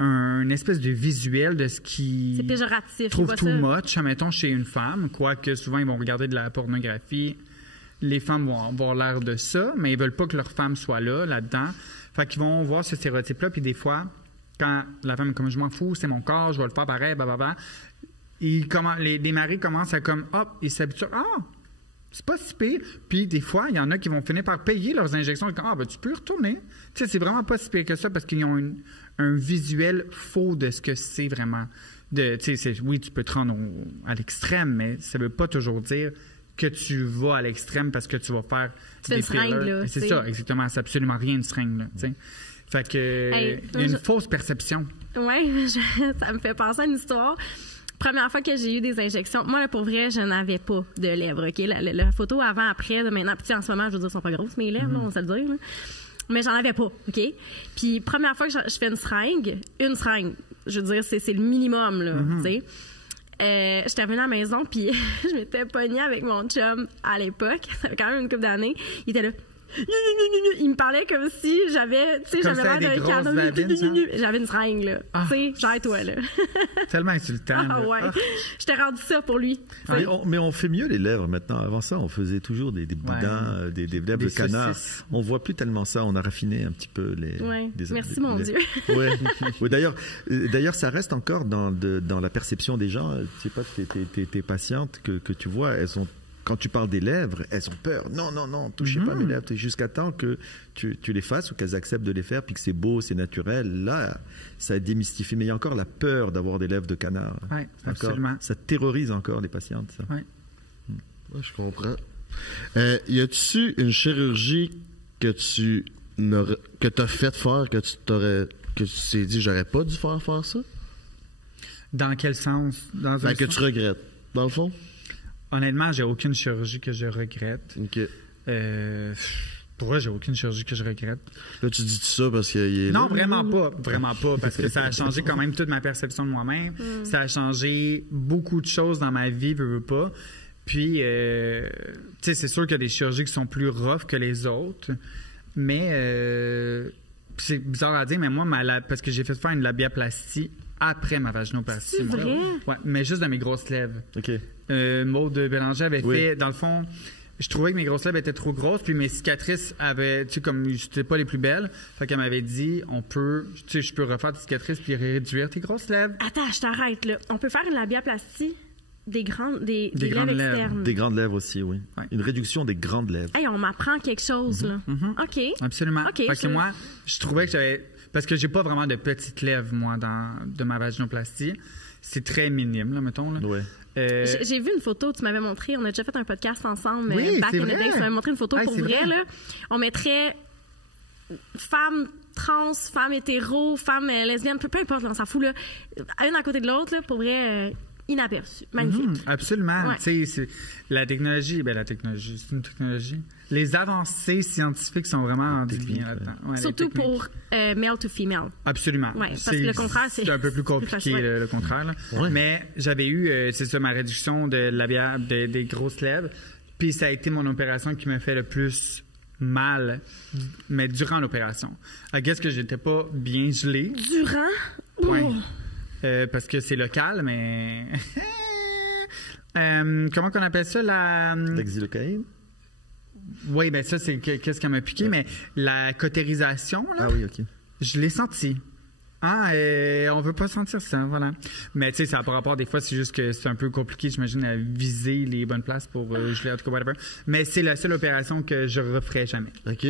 un espèce de visuel de ce qui trouve too much, admettons, chez une femme, quoique souvent ils vont regarder de la pornographie. Les femmes vont avoir l'air de ça, mais ils veulent pas que leur femme soit là-dedans. Fait qu'ils vont voir ce stéréotype-là, puis des fois, quand la femme est comme, je m'en fous, c'est mon corps, je vais le faire pareil, blablabla, les maris commencent à comme, hop, ils s'habituent, c'est pas si pire. Puis des fois, il y en a qui vont finir par payer leurs injections. Ben tu peux y retourner. Tu sais, c'est vraiment pas si pire que ça parce qu'ils ont un visuel faux de ce que c'est vraiment. Oui, tu peux te rendre à l'extrême, mais ça veut pas toujours dire que tu vas à l'extrême parce que tu vas faire des fillers. C'est ça, exactement. C'est absolument rien une seringue, là, tu sais. Fait que, il y a une fausse perception. Oui, ça me fait penser à une histoire. Première fois que j'ai eu des injections, moi, là, pour vrai, je n'avais pas de lèvres, OK? La photo avant-après, de maintenant, puis en ce moment, je veux dire, elles sont pas grosses, mes lèvres, là, on sait le dire, là. Mais j'en avais pas, OK? Puis première fois que je fais une seringue, je veux dire, c'est le minimum, là, tu sais. J'étais revenue à la maison, puis je m'étais pognée avec mon chum à l'époque. Ça fait quand même une couple d'années. Il était là. Il me parlait comme si j'avais, tu sais, j'avais l'air d'un canon. J'avais une seringue, là. Tu sais, genre toi, là. Tellement insultant. Ah ouais. J'étais rendu ça pour lui. Mais on fait mieux les lèvres maintenant. Avant ça, on faisait toujours des boudins, des lèvres de canard. On voit plus tellement ça. On a raffiné un petit peu les. Ouais. Merci mon Dieu. Ouais. Ouais, d'ailleurs, ça reste encore dans la perception des gens. Je sais pas, tes patientes que tu vois, elles sont. Quand tu parles des lèvres, elles ont peur. Non, touchez pas mes lèvres. Jusqu'à temps que tu les fasses ou qu'elles acceptent de les faire, puis que c'est beau, c'est naturel. Là, ça démystifie. Mais il y a encore la peur d'avoir des lèvres de canard. Oui, absolument. Ça terrorise encore les patientes, ça. Oui. Ouais, je comprends. Y a-tu une chirurgie que tu t'as fait faire, que tu t'es dit, j'aurais pas dû faire ça? Dans quel sens? Que tu regrettes, dans le fond? Honnêtement, j'ai aucune chirurgie que je regrette. OK. Pourquoi j'ai aucune chirurgie que je regrette? Là, tu dis ça parce qu'il est Non, vraiment pas. Vraiment pas. Parce que ça a changé quand même toute ma perception de moi-même. Ça a changé beaucoup de choses dans ma vie, veux pas. Puis, tu sais, c'est sûr qu'il y a des chirurgies qui sont plus rough que les autres. Mais, c'est bizarre à dire, mais moi, parce que j'ai fait faire une labiaplastie après ma vaginoplastie. C'est vrai? Ouais, mais juste dans mes grosses lèvres. OK. Maud Bélanger avait fait, dans le fond, je trouvais que mes grosses lèvres étaient trop grosses, puis mes cicatrices avaient, tu sais, comme c'était pas les plus belles, fait qu'elle m'avait dit, je peux refaire tes cicatrices puis réduire tes grosses lèvres. Attends, je t'arrête là. On peut faire une labiaplastie des lèvres externes. Des grandes lèvres aussi, oui. Ouais. Une réduction des grandes lèvres. Hey, on m'apprend quelque chose, là. OK. Absolument. Okay, fait que moi, je trouvais que j'avais... Parce que j'ai pas vraiment de petites lèvres, moi, de ma vaginoplastie. C'est très minime, là, mettons. Là. Ouais. J'ai vu une photo, tu m'avais montré, on a déjà fait un podcast ensemble, oui, back in the day, tu m'avais montré une photo pour vrai, là. On mettrait femmes trans, femmes hétéros, femmes lesbiennes, peu importe, on s'en fout, là. Une à côté de l'autre, là, pour vrai, inaperçu. Magnifique. Absolument. Ouais. Tu sais, la technologie, c'est une technologie. Les avancées scientifiques sont vraiment rendues bien là-dedans. Ouais, surtout pour male to female. Absolument. Ouais, parce que le contraire, c'est un peu plus compliqué, le contraire. Là. Ouais. Mais j'avais eu, c'est ça, ma réduction des grosses lèvres. Puis ça a été mon opération qui m'a fait le plus mal, mais durant l'opération. Qu'est-ce que j'étais pas bien gelée. Durant? Oui. Parce que c'est local, mais... comment qu'on appelle ça? L'exilocaïne? Oui, bien ça, c'est qu'est-ce qu'elle m'a piqué, mais la cautérisation, là, ah oui, OK. Je l'ai senti. On veut pas sentir ça, voilà. Mais tu sais, ça a pas rapport, des fois, c'est juste que c'est un peu compliqué, j'imagine, à viser les bonnes places pour geler, en tout cas, whatever. Mais c'est la seule opération que je referai jamais. OK,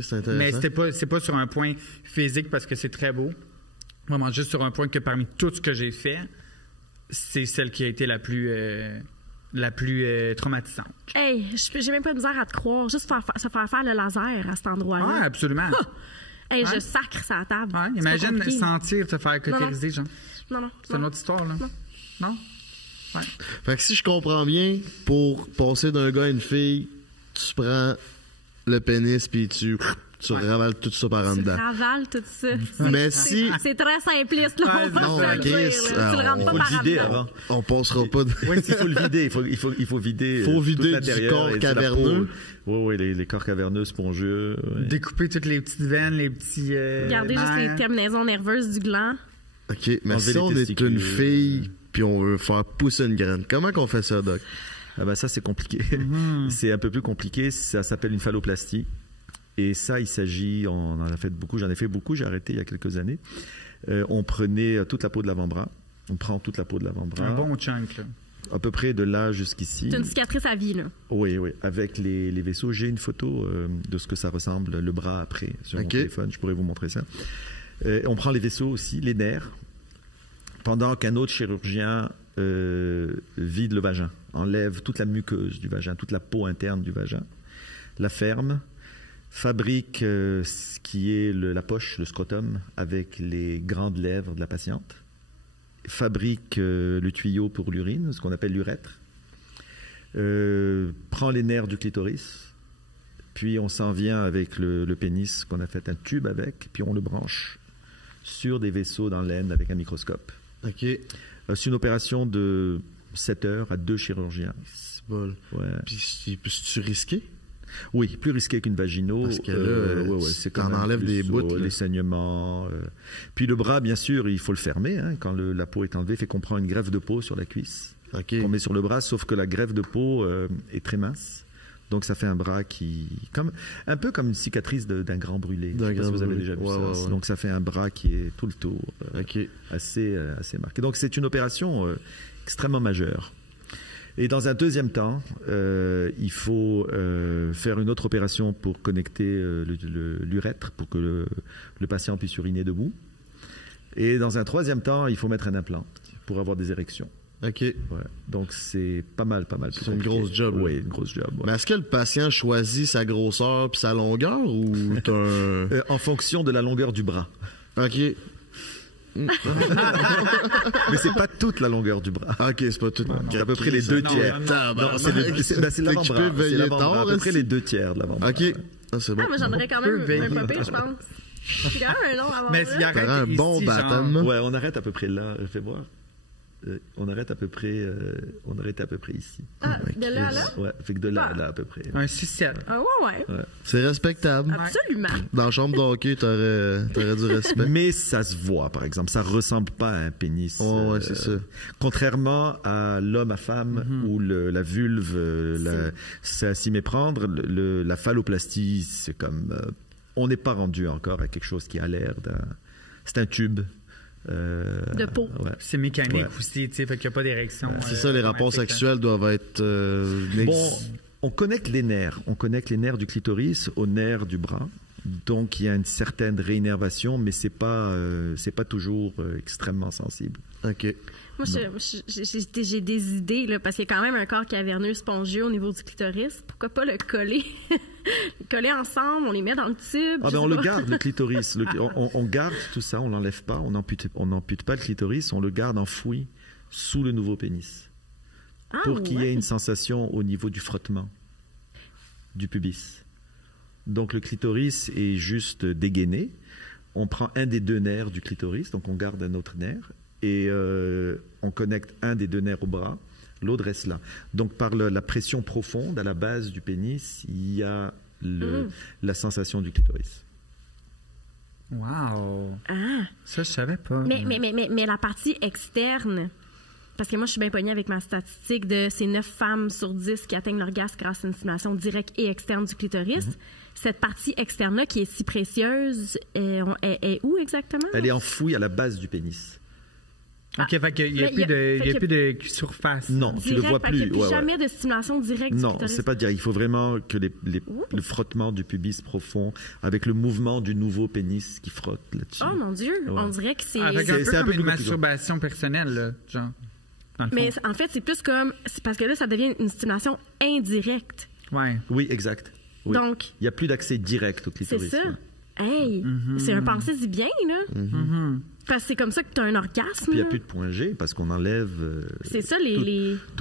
c'est intéressant. Mais c'est pas sur un point physique parce que c'est très beau. Vraiment juste sur un point que parmi tout ce que j'ai fait, c'est celle qui a été la plus traumatisante. Hey, j'ai même pas de misère à te croire. Juste se faire faire le laser à cet endroit-là. Ah, absolument. Hey, je sacre sa table. Ouais, imagine sentir te faire cautériser, genre. Non. C'est une autre histoire, là. Non? Ouais. Fait que si je comprends bien, pour passer d'un gars à une fille, tu prends le pénis puis tu ravales tout ça par en dedans. Tu ravales tout ça. Mais si... C'est très simpliste, là. Non, Chris, tu le rentres pas par en vider dedans. avant. On passera pas de... Oui, il faut le vider. Il faut vider. Faut vider du corps caverneux. Oui, les corps caverneux, spongieux. Ouais. Découper toutes les petites veines, les petits... Regardez juste les terminaisons nerveuses du gland. OK, mais si on est une fille puis on veut faire pousser une graine, comment qu'on fait ça, Doc? Ah ben ça, c'est compliqué. C'est un peu plus compliqué. Ça s'appelle une phalloplastie. Et ça, il s'agit, on en a fait beaucoup, j'en ai fait beaucoup, j'ai arrêté il y a quelques années. On prenait toute la peau de l'avant-bras. On prend toute la peau de l'avant-bras. Un bon chunk, là. À peu près de là jusqu'ici. C'est une cicatrice à vie, là. Oui, avec les vaisseaux. J'ai une photo de ce que ça ressemble, le bras après, sur mon téléphone. Je pourrais vous montrer ça. On prend les vaisseaux aussi, les nerfs, pendant qu'un autre chirurgien vide le vagin, enlève toute la muqueuse du vagin, toute la peau interne du vagin, la ferme, fabrique ce qui est la poche, le scrotum, avec les grandes lèvres de la patiente, fabrique le tuyau pour l'urine, ce qu'on appelle l'urètre, prend les nerfs du clitoris, puis on s'en vient avec le pénis qu'on a fait un tube avec, puis on le branche sur des vaisseaux dans l'aine avec un microscope. OK. C'est une opération de 7 heures à 2 chirurgiens. C'est bon. Ouais. Puis c'est-tu risqué? Oui, plus risqué qu'une vaginaux. Parce que là, c'est t'en enlèves des bouts. Les saignements. Puis le bras, bien sûr, il faut le fermer. Hein, quand la peau est enlevée, fait qu'on prend une greffe de peau sur la cuisse. Okay. Qu'on met sur le bras, sauf que la greffe de peau est très mince. Donc ça fait un bras un peu comme une cicatrice d'un grand brûlé. Je sais pas si vous avez déjà vu ça. Ouais. Donc ça fait un bras qui est tout le tour, assez marqué. Donc c'est une opération extrêmement majeure. Et dans un deuxième temps, il faut faire une autre opération pour connecter l'urètre pour que le patient puisse uriner debout. Et dans un troisième temps, il faut mettre un implant pour avoir des érections. OK. Ouais. Donc, c'est pas mal. C'est une grosse job. Oui, une grosse job. Ouais. Mais est-ce que le patient choisit sa grosseur puis sa longueur ou t'as un... En fonction de la longueur du bras. OK. Mais c'est pas toute la longueur du bras. OK, c'est pas toute. C'est à peu près les 2 tiers. Non, c'est l'avant-bras. C'est à peu près les 2 tiers de l'avant-bras. OK. Ah, c'est bon. Moi, j'en aurais quand même un peu pire, je pense. C'est quand même un long avant. Mais il arrête un bon baptême. Ouais, on arrête à peu près là. Fais voir. On arrête à peu près ici. Ah, de là à là? Ouais, fait que de là à là à peu près. Un 6-7. Ah ouais. C'est respectable. Absolument. Dans la chambre de hockey, t'aurais du respect. Mais ça se voit, par exemple. Ça ressemble pas à un pénis. Oh, ouais, c'est ça. Contrairement à l'homme à femme, où la vulve, c'est à s'y méprendre, la phalloplastie, c'est comme... on n'est pas rendu encore à quelque chose qui a l'air d'un... C'est un tube. De peau. Ouais. C'est mécanique aussi, tu sais, fait qu'il n'y a pas d'érection. C'est ça, les rapports sexuels doivent être... on connecte les nerfs. On connecte les nerfs du clitoris aux nerfs du bras. Donc, il y a une certaine réinnervation, mais c'est pas toujours extrêmement sensible. OK. Moi, j'ai des idées, là, parce qu'il y a quand même un corps caverneux spongieux au niveau du clitoris. Pourquoi pas le coller? Coller ensemble, on les met dans le tube. On le garde, le clitoris. On garde tout ça, on l'enlève pas, on n'ampute pas le clitoris, on le garde enfoui sous le nouveau pénis. Pour qu'il y ait une sensation au niveau du frottement du pubis. Donc le clitoris est juste dégainé. On prend un des 2 nerfs du clitoris, donc on garde un autre nerf, et on connecte un des 2 nerfs au bras, l'autre reste là. Donc par la pression profonde à la base du pénis, il y a la sensation du clitoris. Wow! Ah! Ça, je savais pas. Mais la partie externe... Parce que moi, je suis bien pognée avec ma statistique de ces 9 femmes sur 10 qui atteignent l'orgasme grâce à une stimulation directe et externe du clitoris. Cette partie externe-là qui est si précieuse, est où exactement? Elle est enfouie à la base du pénis. OK, fait qu'il n'y a plus de surface. Non, tu le vois plus. Il n'y a plus jamais de stimulation directe du clitoris. Non, c'est pas dire. Il faut vraiment que le frottement du pubis profond avec le mouvement du nouveau pénis qui frotte là-dessus. Oh mon Dieu, on dirait que c'est... C'est un peu comme une masturbation personnelle, là, genre. Mais en fait, c'est plus comme... C'est parce que là, ça devient une stimulation indirecte. Ouais. Oui, exact. Oui. Donc... Il n'y a plus d'accès direct au clitoris. C'est ça. Hey, c'est un pensez-y bien, là. Parce que c'est comme ça que tu as un orgasme. Puis il n'y a plus de point G parce qu'on enlève... c'est ça,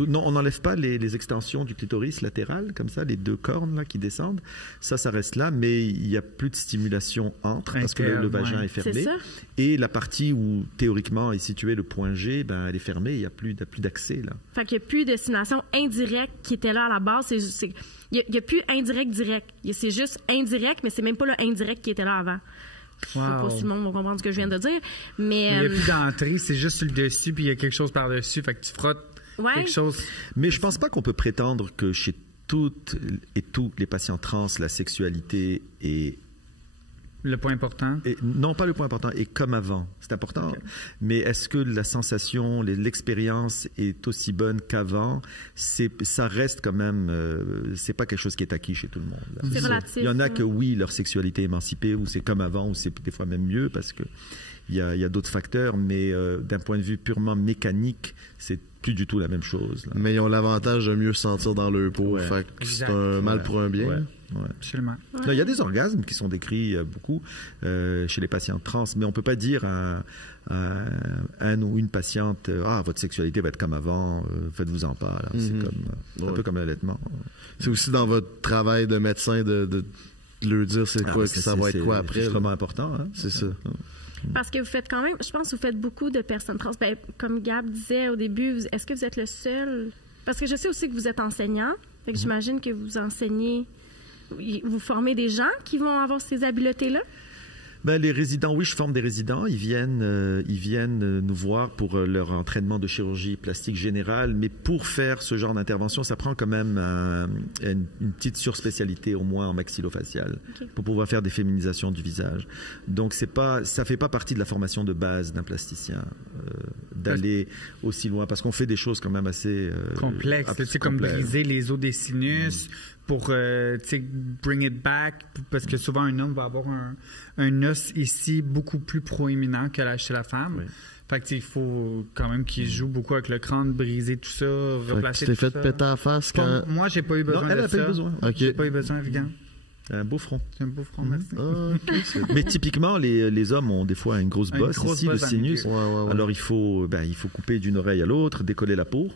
non, on n'enlève pas les extensions du clitoris latéral, comme ça, les 2 cornes là, qui descendent. Ça reste là, mais il n'y a plus de stimulation entre parce que le vagin est fermé. C'est ça. Et la partie où, théoriquement, est situé le point G, elle est fermée, il n'y a plus d'accès, là. Fait qu'il n'y a plus de stimulation indirecte qui était là à la base. Il n'y a plus indirect-direct. C'est juste indirect, mais c'est même pas le indirect qui était là avant. Je sais pas si le monde va comprendre ce que je viens de dire. Mais il n'y a plus d'entrée, c'est juste sur le dessus, puis il y a quelque chose par-dessus. Fait que tu frottes quelque chose. Mais je pense pas qu'on peut prétendre que chez toutes et tous les patients trans, la sexualité est... Le point important? Non, pas le point important, et comme avant. C'est important. Okay. Mais est-ce que la sensation, l'expérience est aussi bonne qu'avant? Ça reste quand même... c'est pas quelque chose qui est acquis chez tout le monde. C'est relatif. Il y en a que, oui, leur sexualité est émancipée, ou c'est comme avant, ou c'est des fois même mieux, parce que il y a d'autres facteurs, mais d'un point de vue purement mécanique, c'est plus du tout la même chose. Là. Mais ils ont l'avantage de mieux se sentir dans leur peau. Fait que c'est un mal pour un bien. Ouais. Absolument. Là, il y a des orgasmes qui sont décrits beaucoup chez les patientes trans, mais on peut pas dire à un ou une patiente votre sexualité va être comme avant, faites-vous-en pas. C'est comme un peu comme l'allaitement. C'est aussi dans votre travail de médecin de leur dire c'est quoi, ça va être quoi après. C'est extrêmement important. Hein? C'est ça. Parce que vous faites quand même, je pense que vous faites beaucoup de personnes trans. Ben, comme Gab disait au début, est-ce que vous êtes le seul? Parce que je sais aussi que vous êtes enseignant. Fait que j'imagine que vous enseignez, vous formez des gens qui vont avoir ces habiletés-là? Ben, les résidents, oui, je forme des résidents. Ils viennent nous voir pour leur entraînement de chirurgie plastique générale. Mais pour faire ce genre d'intervention, ça prend quand même une petite surspécialité, au moins en maxillofacial, pour pouvoir faire des féminisations du visage. Donc, ça fait pas partie de la formation de base d'un plasticien d'aller aussi loin, parce qu'on fait des choses quand même assez complexes. C'est comme briser les os des sinus. Pour bring it back, parce que souvent un homme va avoir un os ici beaucoup plus proéminent que chez la femme. Oui. Fait que il faut quand même qu'il joue beaucoup avec le crâne, briser tout ça, replacer tout ça. Tu t'es fait péter la face quand... Moi, j'ai pas eu besoin de ça. Elle a pas eu besoin. Okay. J'ai pas eu besoin, Vigan. Un beau front. C'est un beau front, merci. Mais typiquement, les hommes ont des fois une grosse bosse ici, le sinus. Ouais. Alors il faut couper d'une oreille à l'autre, décoller la peau.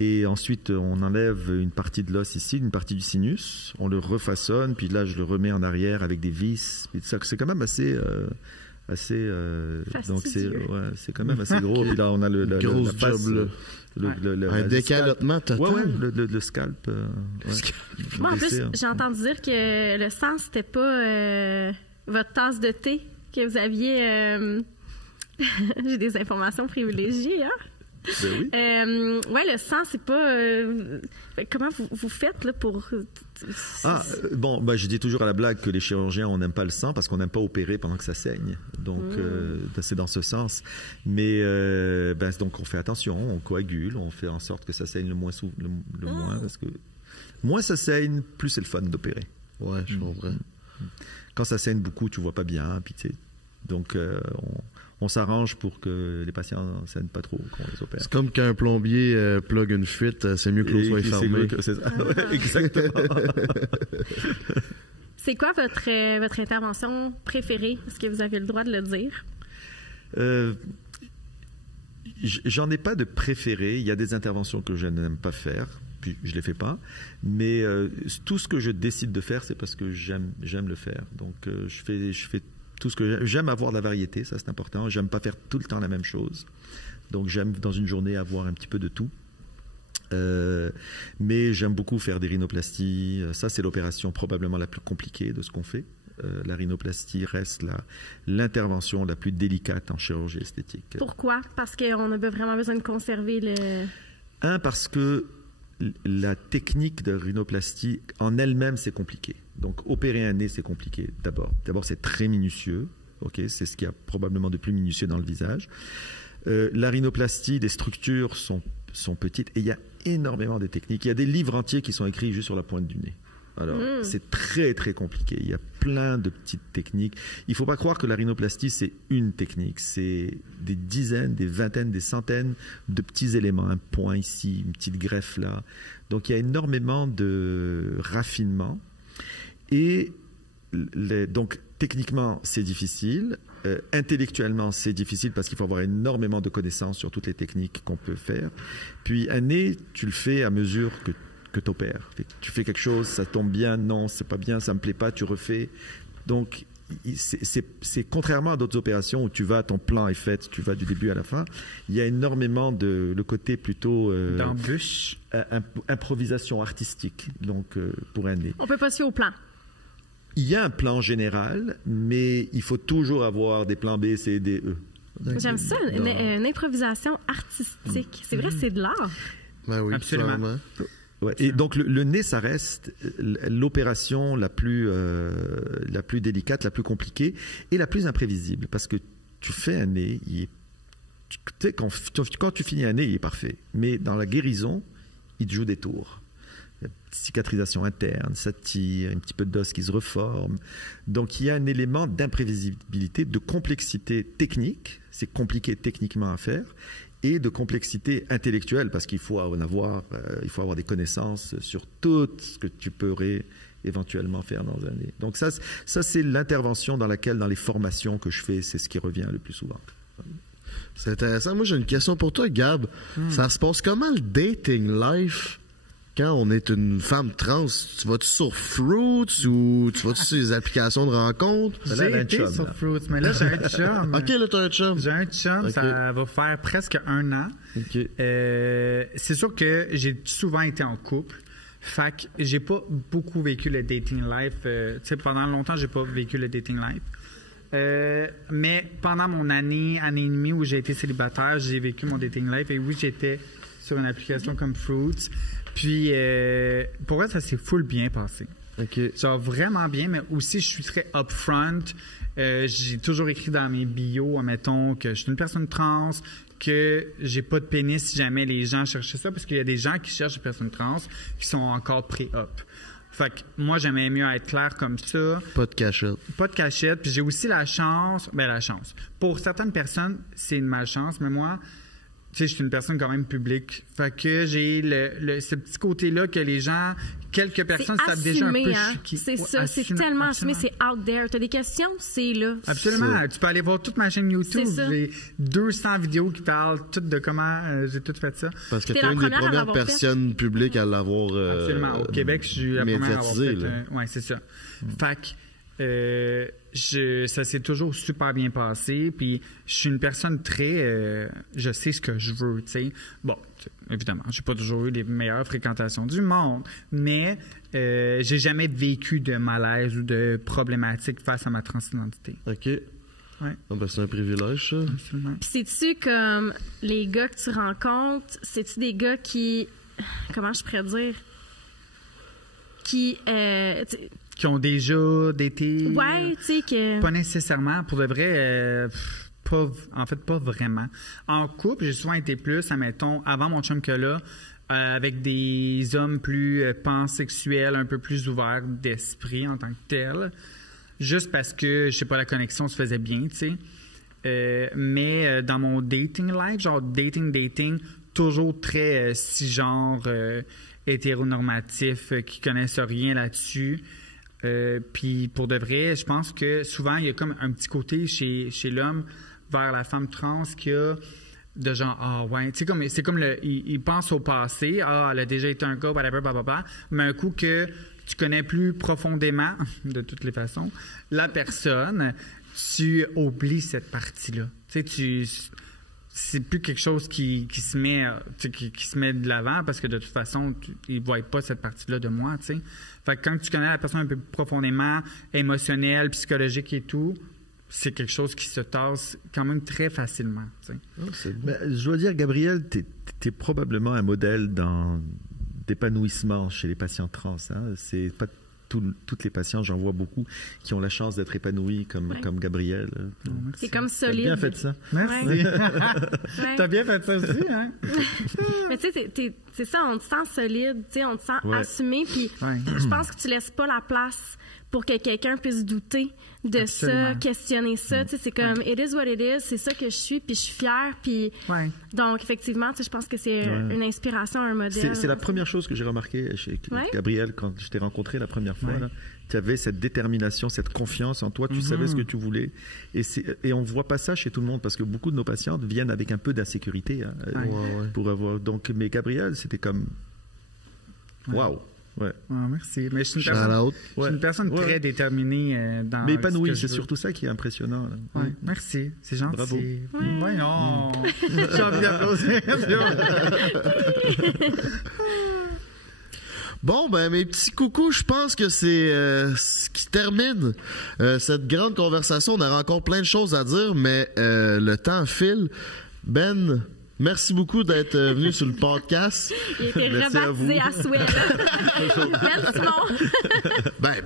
Et ensuite, on enlève une partie de l'os ici, une partie du sinus, on le refaçonne, puis là, je le remets en arrière avec des vis. Puis ça, c'est quand même assez donc c'est quand même assez gros. Puis là, on a la face, un décalotement total. Le scalp. Moi, en plus, j'ai entendu dire que le sang, c'était pas votre tasse de thé que vous aviez. J'ai des informations privilégiées, hein? Oui. Le sang, c'est pas... comment vous faites là, pour... je dis toujours à la blague que les chirurgiens, on n'aime pas le sang parce qu'on n'aime pas opérer pendant que ça saigne. Donc, c'est dans ce sens. Mais donc, on fait attention, on coagule, on fait en sorte que ça saigne le moins, parce que moins ça saigne, plus c'est le fun d'opérer. Ouais, je comprends. Quand ça saigne beaucoup, tu vois pas bien, puis tu sais... Donc, on s'arrange pour que les patients ne saignent pas trop quand on les opère. C'est comme qu'un plombier plug une fuite, c'est mieux que l'eau soit fermée. Exactement. C'est quoi votre intervention préférée? Est-ce que vous avez le droit de le dire? J'en ai pas de préféré. Il y a des interventions que je n'aime pas faire, puis je les fais pas. Mais tout ce que je décide de faire, c'est parce que j'aime le faire. Donc, je fais tout ce que j'aime avoir de la variété, ça c'est important. J'aime pas faire tout le temps la même chose. Donc j'aime dans une journée avoir un petit peu de tout. Mais j'aime beaucoup faire des rhinoplasties. Ça c'est l'opération probablement la plus compliquée de ce qu'on fait. La rhinoplastie reste l'intervention la plus délicate en chirurgie esthétique. Pourquoi? Parce qu'on a vraiment besoin de conserver le... Parce que la technique de rhinoplastie en elle-même c'est compliqué. Donc, opérer un nez, c'est compliqué d'abord. D'abord, c'est très minutieux. C'est ce qu'il y a probablement de plus minutieux dans le visage. La rhinoplastie, les structures sont petites et il y a énormément de techniques. Il y a des livres entiers qui sont écrits juste sur la pointe du nez. Alors, c'est très, très compliqué. Il y a plein de petites techniques. Il ne faut pas croire que la rhinoplastie, c'est une technique. C'est des dizaines, des vingtaines, des centaines de petits éléments. Un point ici, une petite greffe là. Donc, il y a énormément de raffinement. Et donc, techniquement, c'est difficile. Intellectuellement, c'est difficile parce qu'il faut avoir énormément de connaissances sur toutes les techniques qu'on peut faire. Puis, un nez, tu le fais à mesure que tu opères. Tu fais quelque chose, ça tombe bien, non, c'est pas bien, ça me plaît pas, tu refais. Donc, c'est contrairement à d'autres opérations où ton plan est fait, tu vas du début à la fin. Il y a énormément le côté plutôt... d'embûche. Improvisation artistique, donc pour un nez. On peut pas se fier au plan. Il y a un plan général, mais il faut toujours avoir des plans B, C, D, E. J'aime ça, une improvisation artistique. C'est vrai, c'est de l'art. Ben oui, absolument. Ouais. Et donc le nez, ça reste l'opération la plus délicate, la plus compliquée et la plus imprévisible, parce que tu fais un nez, quand tu finis un nez, il est parfait, mais dans la guérison, il te joue des tours. Il y a cicatrisation interne, ça tire, un petit peu d'os qui se reforme. Donc il y a un élément d'imprévisibilité, de complexité technique, c'est compliqué techniquement à faire, et de complexité intellectuelle, parce qu'il faut avoir des connaissances sur tout ce que tu pourrais éventuellement faire dans un nez. Donc ça c'est l'intervention dans les formations que je fais, c'est ce qui revient le plus souvent. C'est intéressant. Moi, j'ai une question pour toi, Gab. Ça se passe comment le dating life quand on est une femme trans? Tu vas-tu sur Fruits ou tu vas-tu sur les applications de rencontres? J'ai été sur Fruits, mais là, j'ai un chum. OK, là, t'as un chum. J'ai un chum, okay. Ça va faire presque 1 an. Okay. C'est sûr que j'ai souvent été en couple. Fait que j'ai pas beaucoup vécu le dating life. Tu sais, pendant longtemps, j'ai pas vécu le dating life. Mais pendant mon année et demie où j'ai été célibataire, j'ai vécu mon dating life. Et oui, j'étais sur une application comme Fruits. Puis, pour vrai, ça s'est full bien passé. Okay. Genre vraiment bien, mais aussi, je suis très upfront. J'ai toujours écrit dans mes bios, admettons, que je suis une personne trans, que j'ai pas de pénis si jamais les gens cherchaient ça, parce qu'il y a des gens qui cherchent des personnes trans qui sont encore pré-up. Fait que moi, j'aimais mieux être clair comme ça. Pas de cachette. Pas de cachette. Puis j'ai aussi la chance. Pour certaines personnes, c'est une malchance, mais moi, tu sais, je suis une personne quand même publique. Fait que j'ai ce petit côté-là que les gens, quelques personnes savent déjà un peu. C'est ça, c'est tellement assumé, c'est out there. T'as des questions, c'est là. Absolument. Tu peux aller voir toute ma chaîne YouTube. J'ai 200 vidéos qui parlent toutes de comment j'ai tout fait ça. Parce que t'es une des premières personnes publiques à l'avoir absolument. Au Québec, je suis la première à l'avoir fait. Oui, c'est ça. Fait que ça s'est toujours super bien passé, puis je suis une personne très je sais ce que je veux, tu sais. Bon, évidemment, j'ai pas toujours eu les meilleures fréquentations du monde, mais j'ai jamais vécu de malaise ou de problématique face à ma transidentité. OK. Ouais. Oh, ben c'est un privilège, ça. Absolument. Puis c'est-tu comme les gars que tu rencontres, c'est-tu des gars qui, comment je pourrais dire, qui ont déjà été... Ouais, tu sais que... Pas nécessairement. Pour de vrai, pas vraiment. En couple, j'ai souvent été plus, admettons, avant mon chum que là, avec des hommes plus pansexuels, un peu plus ouverts d'esprit en tant que tel. Juste parce que, je sais pas, la connexion se faisait bien, tu sais. Mais dans mon dating life, genre dating, toujours très cisgenre, hétéronormatif, qui connaissent rien là-dessus. Puis pour de vrai, je pense que souvent, il y a comme un petit côté chez l'homme vers la femme trans qui a de genre, ah ouais, tu sais, c'est comme il pense au passé, ah, elle a déjà été un gars, whatever, blablabla, mais un coup que tu connais plus profondément, de toutes les façons, la personne, tu oublies cette partie-là. Tu sais, c'est plus quelque chose qui se met de l'avant parce que de toute façon, ils ne voient pas cette partie-là de moi, tu sais. Fait que quand tu connais la personne un peu plus profondément, émotionnelle, psychologique et tout, c'est quelque chose qui se tasse quand même très facilement, tu sais. Ben, je dois dire, Gabriel, t'es probablement un modèle d'épanouissement chez les patients trans. Hein? C'est pas toutes les patients, j'en vois beaucoup, qui ont la chance d'être épanouis comme Gabriel. C'est comme solide. T'as bien fait ça. Merci. Ouais. T'as bien fait ça aussi, hein? Mais tu sais, c'est ça, on te sent solide, tu sais, on te sent assumé, puis je pense que tu laisses pas la place pour que quelqu'un puisse douter de absolument. Ça, questionner ça. Tu sais, c'est comme it is what it is, c'est ça que je suis, puis je suis fière, puis donc effectivement, tu sais, je pense que c'est une inspiration, un modèle. C'est la première chose que j'ai remarqué chez Gabriel quand je t'ai rencontré la première fois. Tu avais cette détermination, cette confiance en toi, tu savais ce que tu voulais. Et on voit pas ça chez tout le monde parce que beaucoup de nos patientes viennent avec un peu d'insécurité pour avoir. Donc, mais Gabriel, c'était comme waouh. Ouais. Merci. Mais je suis une personne très déterminée dans. Mais épanouie, c'est surtout ça qui est impressionnant. Ouais. Merci, c'est gentil. Bravo. Voyons. J'ai envie d'applaudir. Bon, ben mes petits coucous, je pense que c'est ce qui termine cette grande conversation. On a encore plein de choses à dire, mais le temps file. Ben, merci beaucoup d'être venu sur le podcast. Il a été rebaptisé à souhait. Ben Simon. Ben,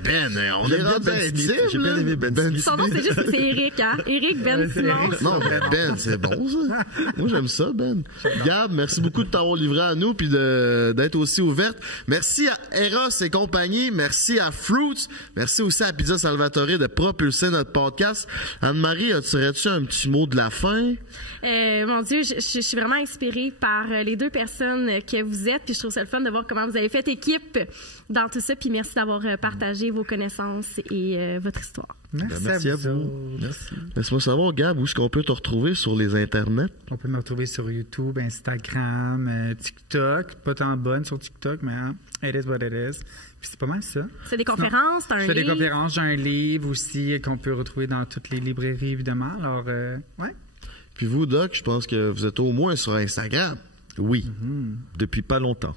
on est rendu intime. J'ai bien aimé Ben Smith. Son nom, c'est Éric, hein? Éric Ben Simon. Non, Ben, c'est bon, ça. Moi, j'aime ça, Ben. Gab, merci beaucoup de t'avoir livré à nous puis d'être aussi ouverte. Merci à Eros et compagnie. Merci à Fruits. Merci aussi à Pizza Salvatore de propulser notre podcast. Anne-Marie, aurais-tu un petit mot de la fin? Mon Dieu, je suis vraiment inspirée par les deux personnes que vous êtes, puis je trouve ça le fun de voir comment vous avez fait équipe dans tout ça, puis merci d'avoir partagé vos connaissances et votre histoire. Merci à vous. Merci. Laisse-moi savoir, Gab, où est-ce qu'on peut te retrouver sur les internets? On peut me retrouver sur YouTube, Instagram, TikTok. Pas tant bonne sur TikTok, mais it is what it is. Puis c'est pas mal ça. C'est des conférences, t'as un livre? Je fais des conférences, j'ai un livre aussi qu'on peut retrouver dans toutes les librairies, évidemment. Alors, ouais. Puis vous, Doc, je pense que vous êtes au moins sur Instagram. Oui, depuis pas longtemps.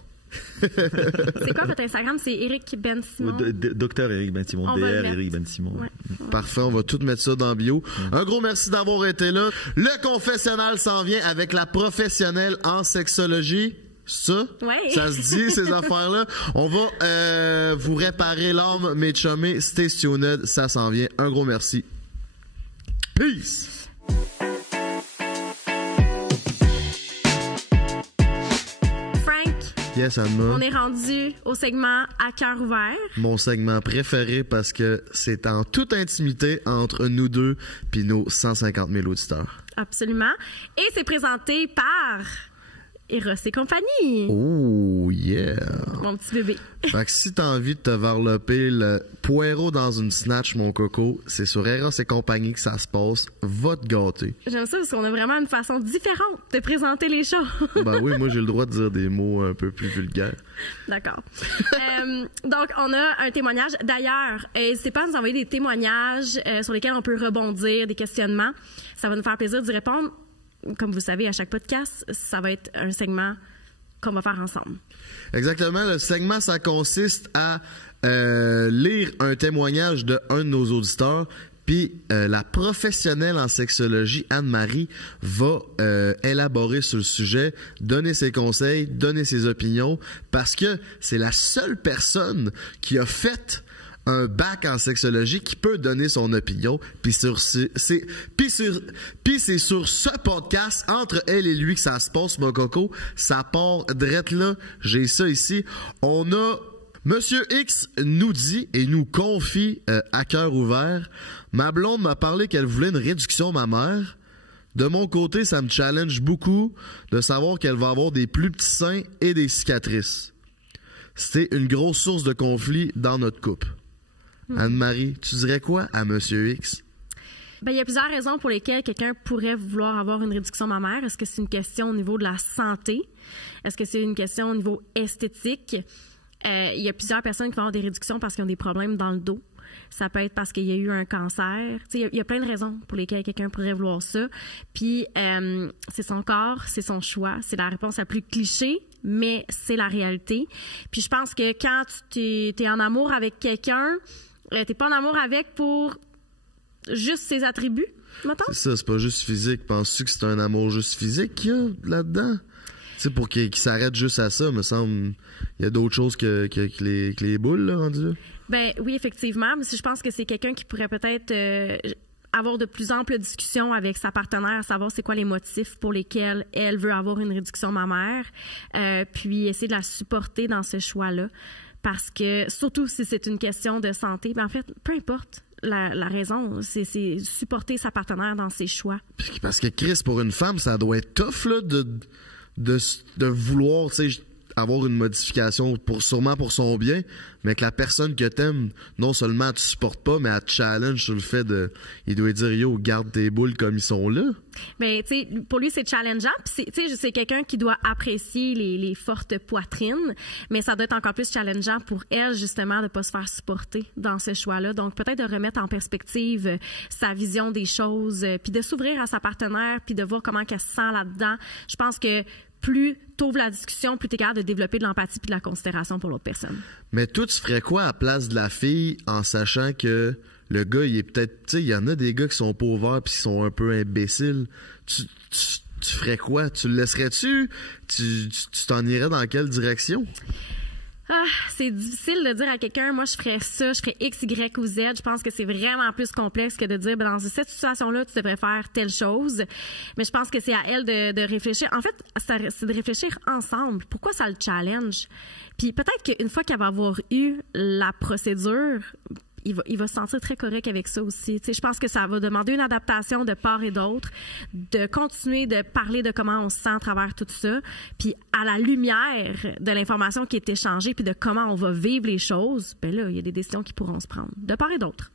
C'est quoi votre Instagram? C'est Éric Ben Simon? Docteur Éric Ben Simon, DR Éric Ben Simon. Ouais. Parfait, on va tout mettre ça dans la bio. Un gros merci d'avoir été là. Le confessionnal s'en vient avec la professionnelle en sexologie. Ça? Ouais. Ça se dit, ces affaires-là. On va vous réparer l'âme, mes chummés. Stay tuned, ça s'en vient. Un gros merci. Peace! Yes, Anna. On est rendu au segment à cœur ouvert. Mon segment préféré parce que c'est en toute intimité entre nous deux puis nos 150 000 auditeurs. Absolument. Et c'est présenté par Eros et compagnie. Oh, yeah. Mon petit bébé. Fait que si t'as envie de te varloper le poireau dans une snatch, mon coco, c'est sur Eros et compagnie que ça se passe. Va te gâter. J'aime ça parce qu'on a vraiment une façon différente de présenter les choses. Ben oui, moi j'ai le droit de dire des mots un peu plus vulgaires. D'accord. Donc, on a un témoignage. D'ailleurs, n'hésitez pas à nous envoyer des témoignages sur lesquels on peut rebondir, des questionnements. Ça va nous faire plaisir d'y répondre. Comme vous savez, à chaque podcast, ça va être un segment qu'on va faire ensemble. Exactement. Le segment, ça consiste à lire un témoignage de un de nos auditeurs. Puis la professionnelle en sexologie, Anne-Marie, va élaborer sur le sujet, donner ses conseils, donner ses opinions, parce que c'est la seule personne qui a fait un bac en sexologie qui peut donner son opinion. Puis c'est sur ce podcast, entre elle et lui, que ça se passe, mon coco. Ça part drette là. J'ai ça ici. On a Monsieur X nous dit et nous confie à cœur ouvert: ma blonde m'a parlé qu'elle voulait une réduction mammaire. De mon côté, ça me challenge beaucoup de savoir qu'elle va avoir des plus petits seins et des cicatrices. C'était une grosse source de conflit dans notre couple. Anne-Marie, tu dirais quoi à Monsieur X? Ben, il y a plusieurs raisons pour lesquelles quelqu'un pourrait vouloir avoir une réduction mammaire. Est-ce que c'est une question au niveau de la santé? Est-ce que c'est une question au niveau esthétique? Il y a plusieurs personnes qui vont avoir des réductions parce qu'ils ont des problèmes dans le dos. Ça peut être parce qu'il y a eu un cancer. Il y a plein de raisons pour lesquelles quelqu'un pourrait vouloir ça. Puis, c'est son corps, c'est son choix. C'est la réponse la plus cliché, mais c'est la réalité. Puis, je pense que quand tu es en amour avec quelqu'un, t'es pas en amour avec pour juste ses attributs, mettons? C'est ça, c'est pas juste physique. Penses-tu que c'est un amour juste physique qu'il y a là-dedans? Tu sais, pour qu'il s'arrête juste à ça, me semble, il y a d'autres choses que les boules, là, rendu là. Ben oui, effectivement. Mais je pense que c'est quelqu'un qui pourrait peut-être avoir de plus amples discussions avec sa partenaire, à savoir c'est quoi les motifs pour lesquels elle veut avoir une réduction mammaire, puis essayer de la supporter dans ce choix-là. Parce que, surtout si c'est une question de santé, ben en fait, peu importe la raison, c'est supporter sa partenaire dans ses choix. Parce que, Chris, pour une femme, ça doit être tough là, de vouloir, tu sais, avoir une modification sûrement pour son bien, mais que la personne que t'aimes, non seulement elle te supporte pas, mais elle te challenge sur le fait il doit dire: yo, garde tes boules comme ils sont là. Ben, tu sais, pour lui, c'est challengeant. Puis, tu sais, c'est quelqu'un qui doit apprécier les fortes poitrines, mais ça doit être encore plus challengeant pour elle, justement, de pas se faire supporter dans ce choix-là. Donc, peut-être de remettre en perspective sa vision des choses, puis de s'ouvrir à sa partenaire, puis de voir comment elle se sent là-dedans. Je pense que plus t'ouvres la discussion, plus t'es capable de développer de l'empathie puis de la considération pour l'autre personne. Mais toi, tu ferais quoi à la place de la fille en sachant que le gars, il est peut-être... Tu sais, il y en a des gars qui sont pas ouverts puis qui sont un peu imbéciles. tu ferais quoi? Tu le laisserais-tu? Tu t'en irais dans quelle direction? Ah, c'est difficile de dire à quelqu'un, moi, je ferais ça, je ferais X, Y ou Z. Je pense que c'est vraiment plus complexe que de dire, ben, dans cette situation-là, tu devrais faire telle chose. Mais je pense que c'est à elle de réfléchir. En fait, c'est de réfléchir ensemble. Pourquoi ça le challenge? Puis peut-être qu'une fois qu'elle va avoir eu la procédure, il va se sentir très correct avec ça aussi. Tu sais, je pense que ça va demander une adaptation de part et d'autre, de continuer de parler de comment on se sent à travers tout ça, puis à la lumière de l'information qui est échangée, puis de comment on va vivre les choses, ben là, il y a des décisions qui pourront se prendre, de part et d'autre.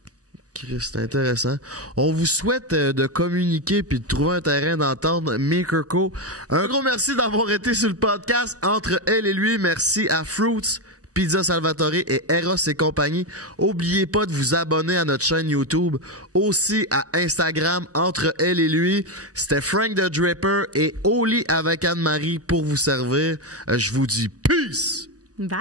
C'est intéressant. On vous souhaite de communiquer puis de trouver un terrain d'entente. Mikirko, un gros merci d'avoir été sur le podcast Entre elle et lui. Merci à Fruits, Pizza Salvatore et Eros et compagnie. Oubliez pas de vous abonner à notre chaîne YouTube, aussi à Instagram Entre elle et lui. C'était Frank the Draper et Oli avec Anne-Marie pour vous servir. Je vous dis peace! Bye!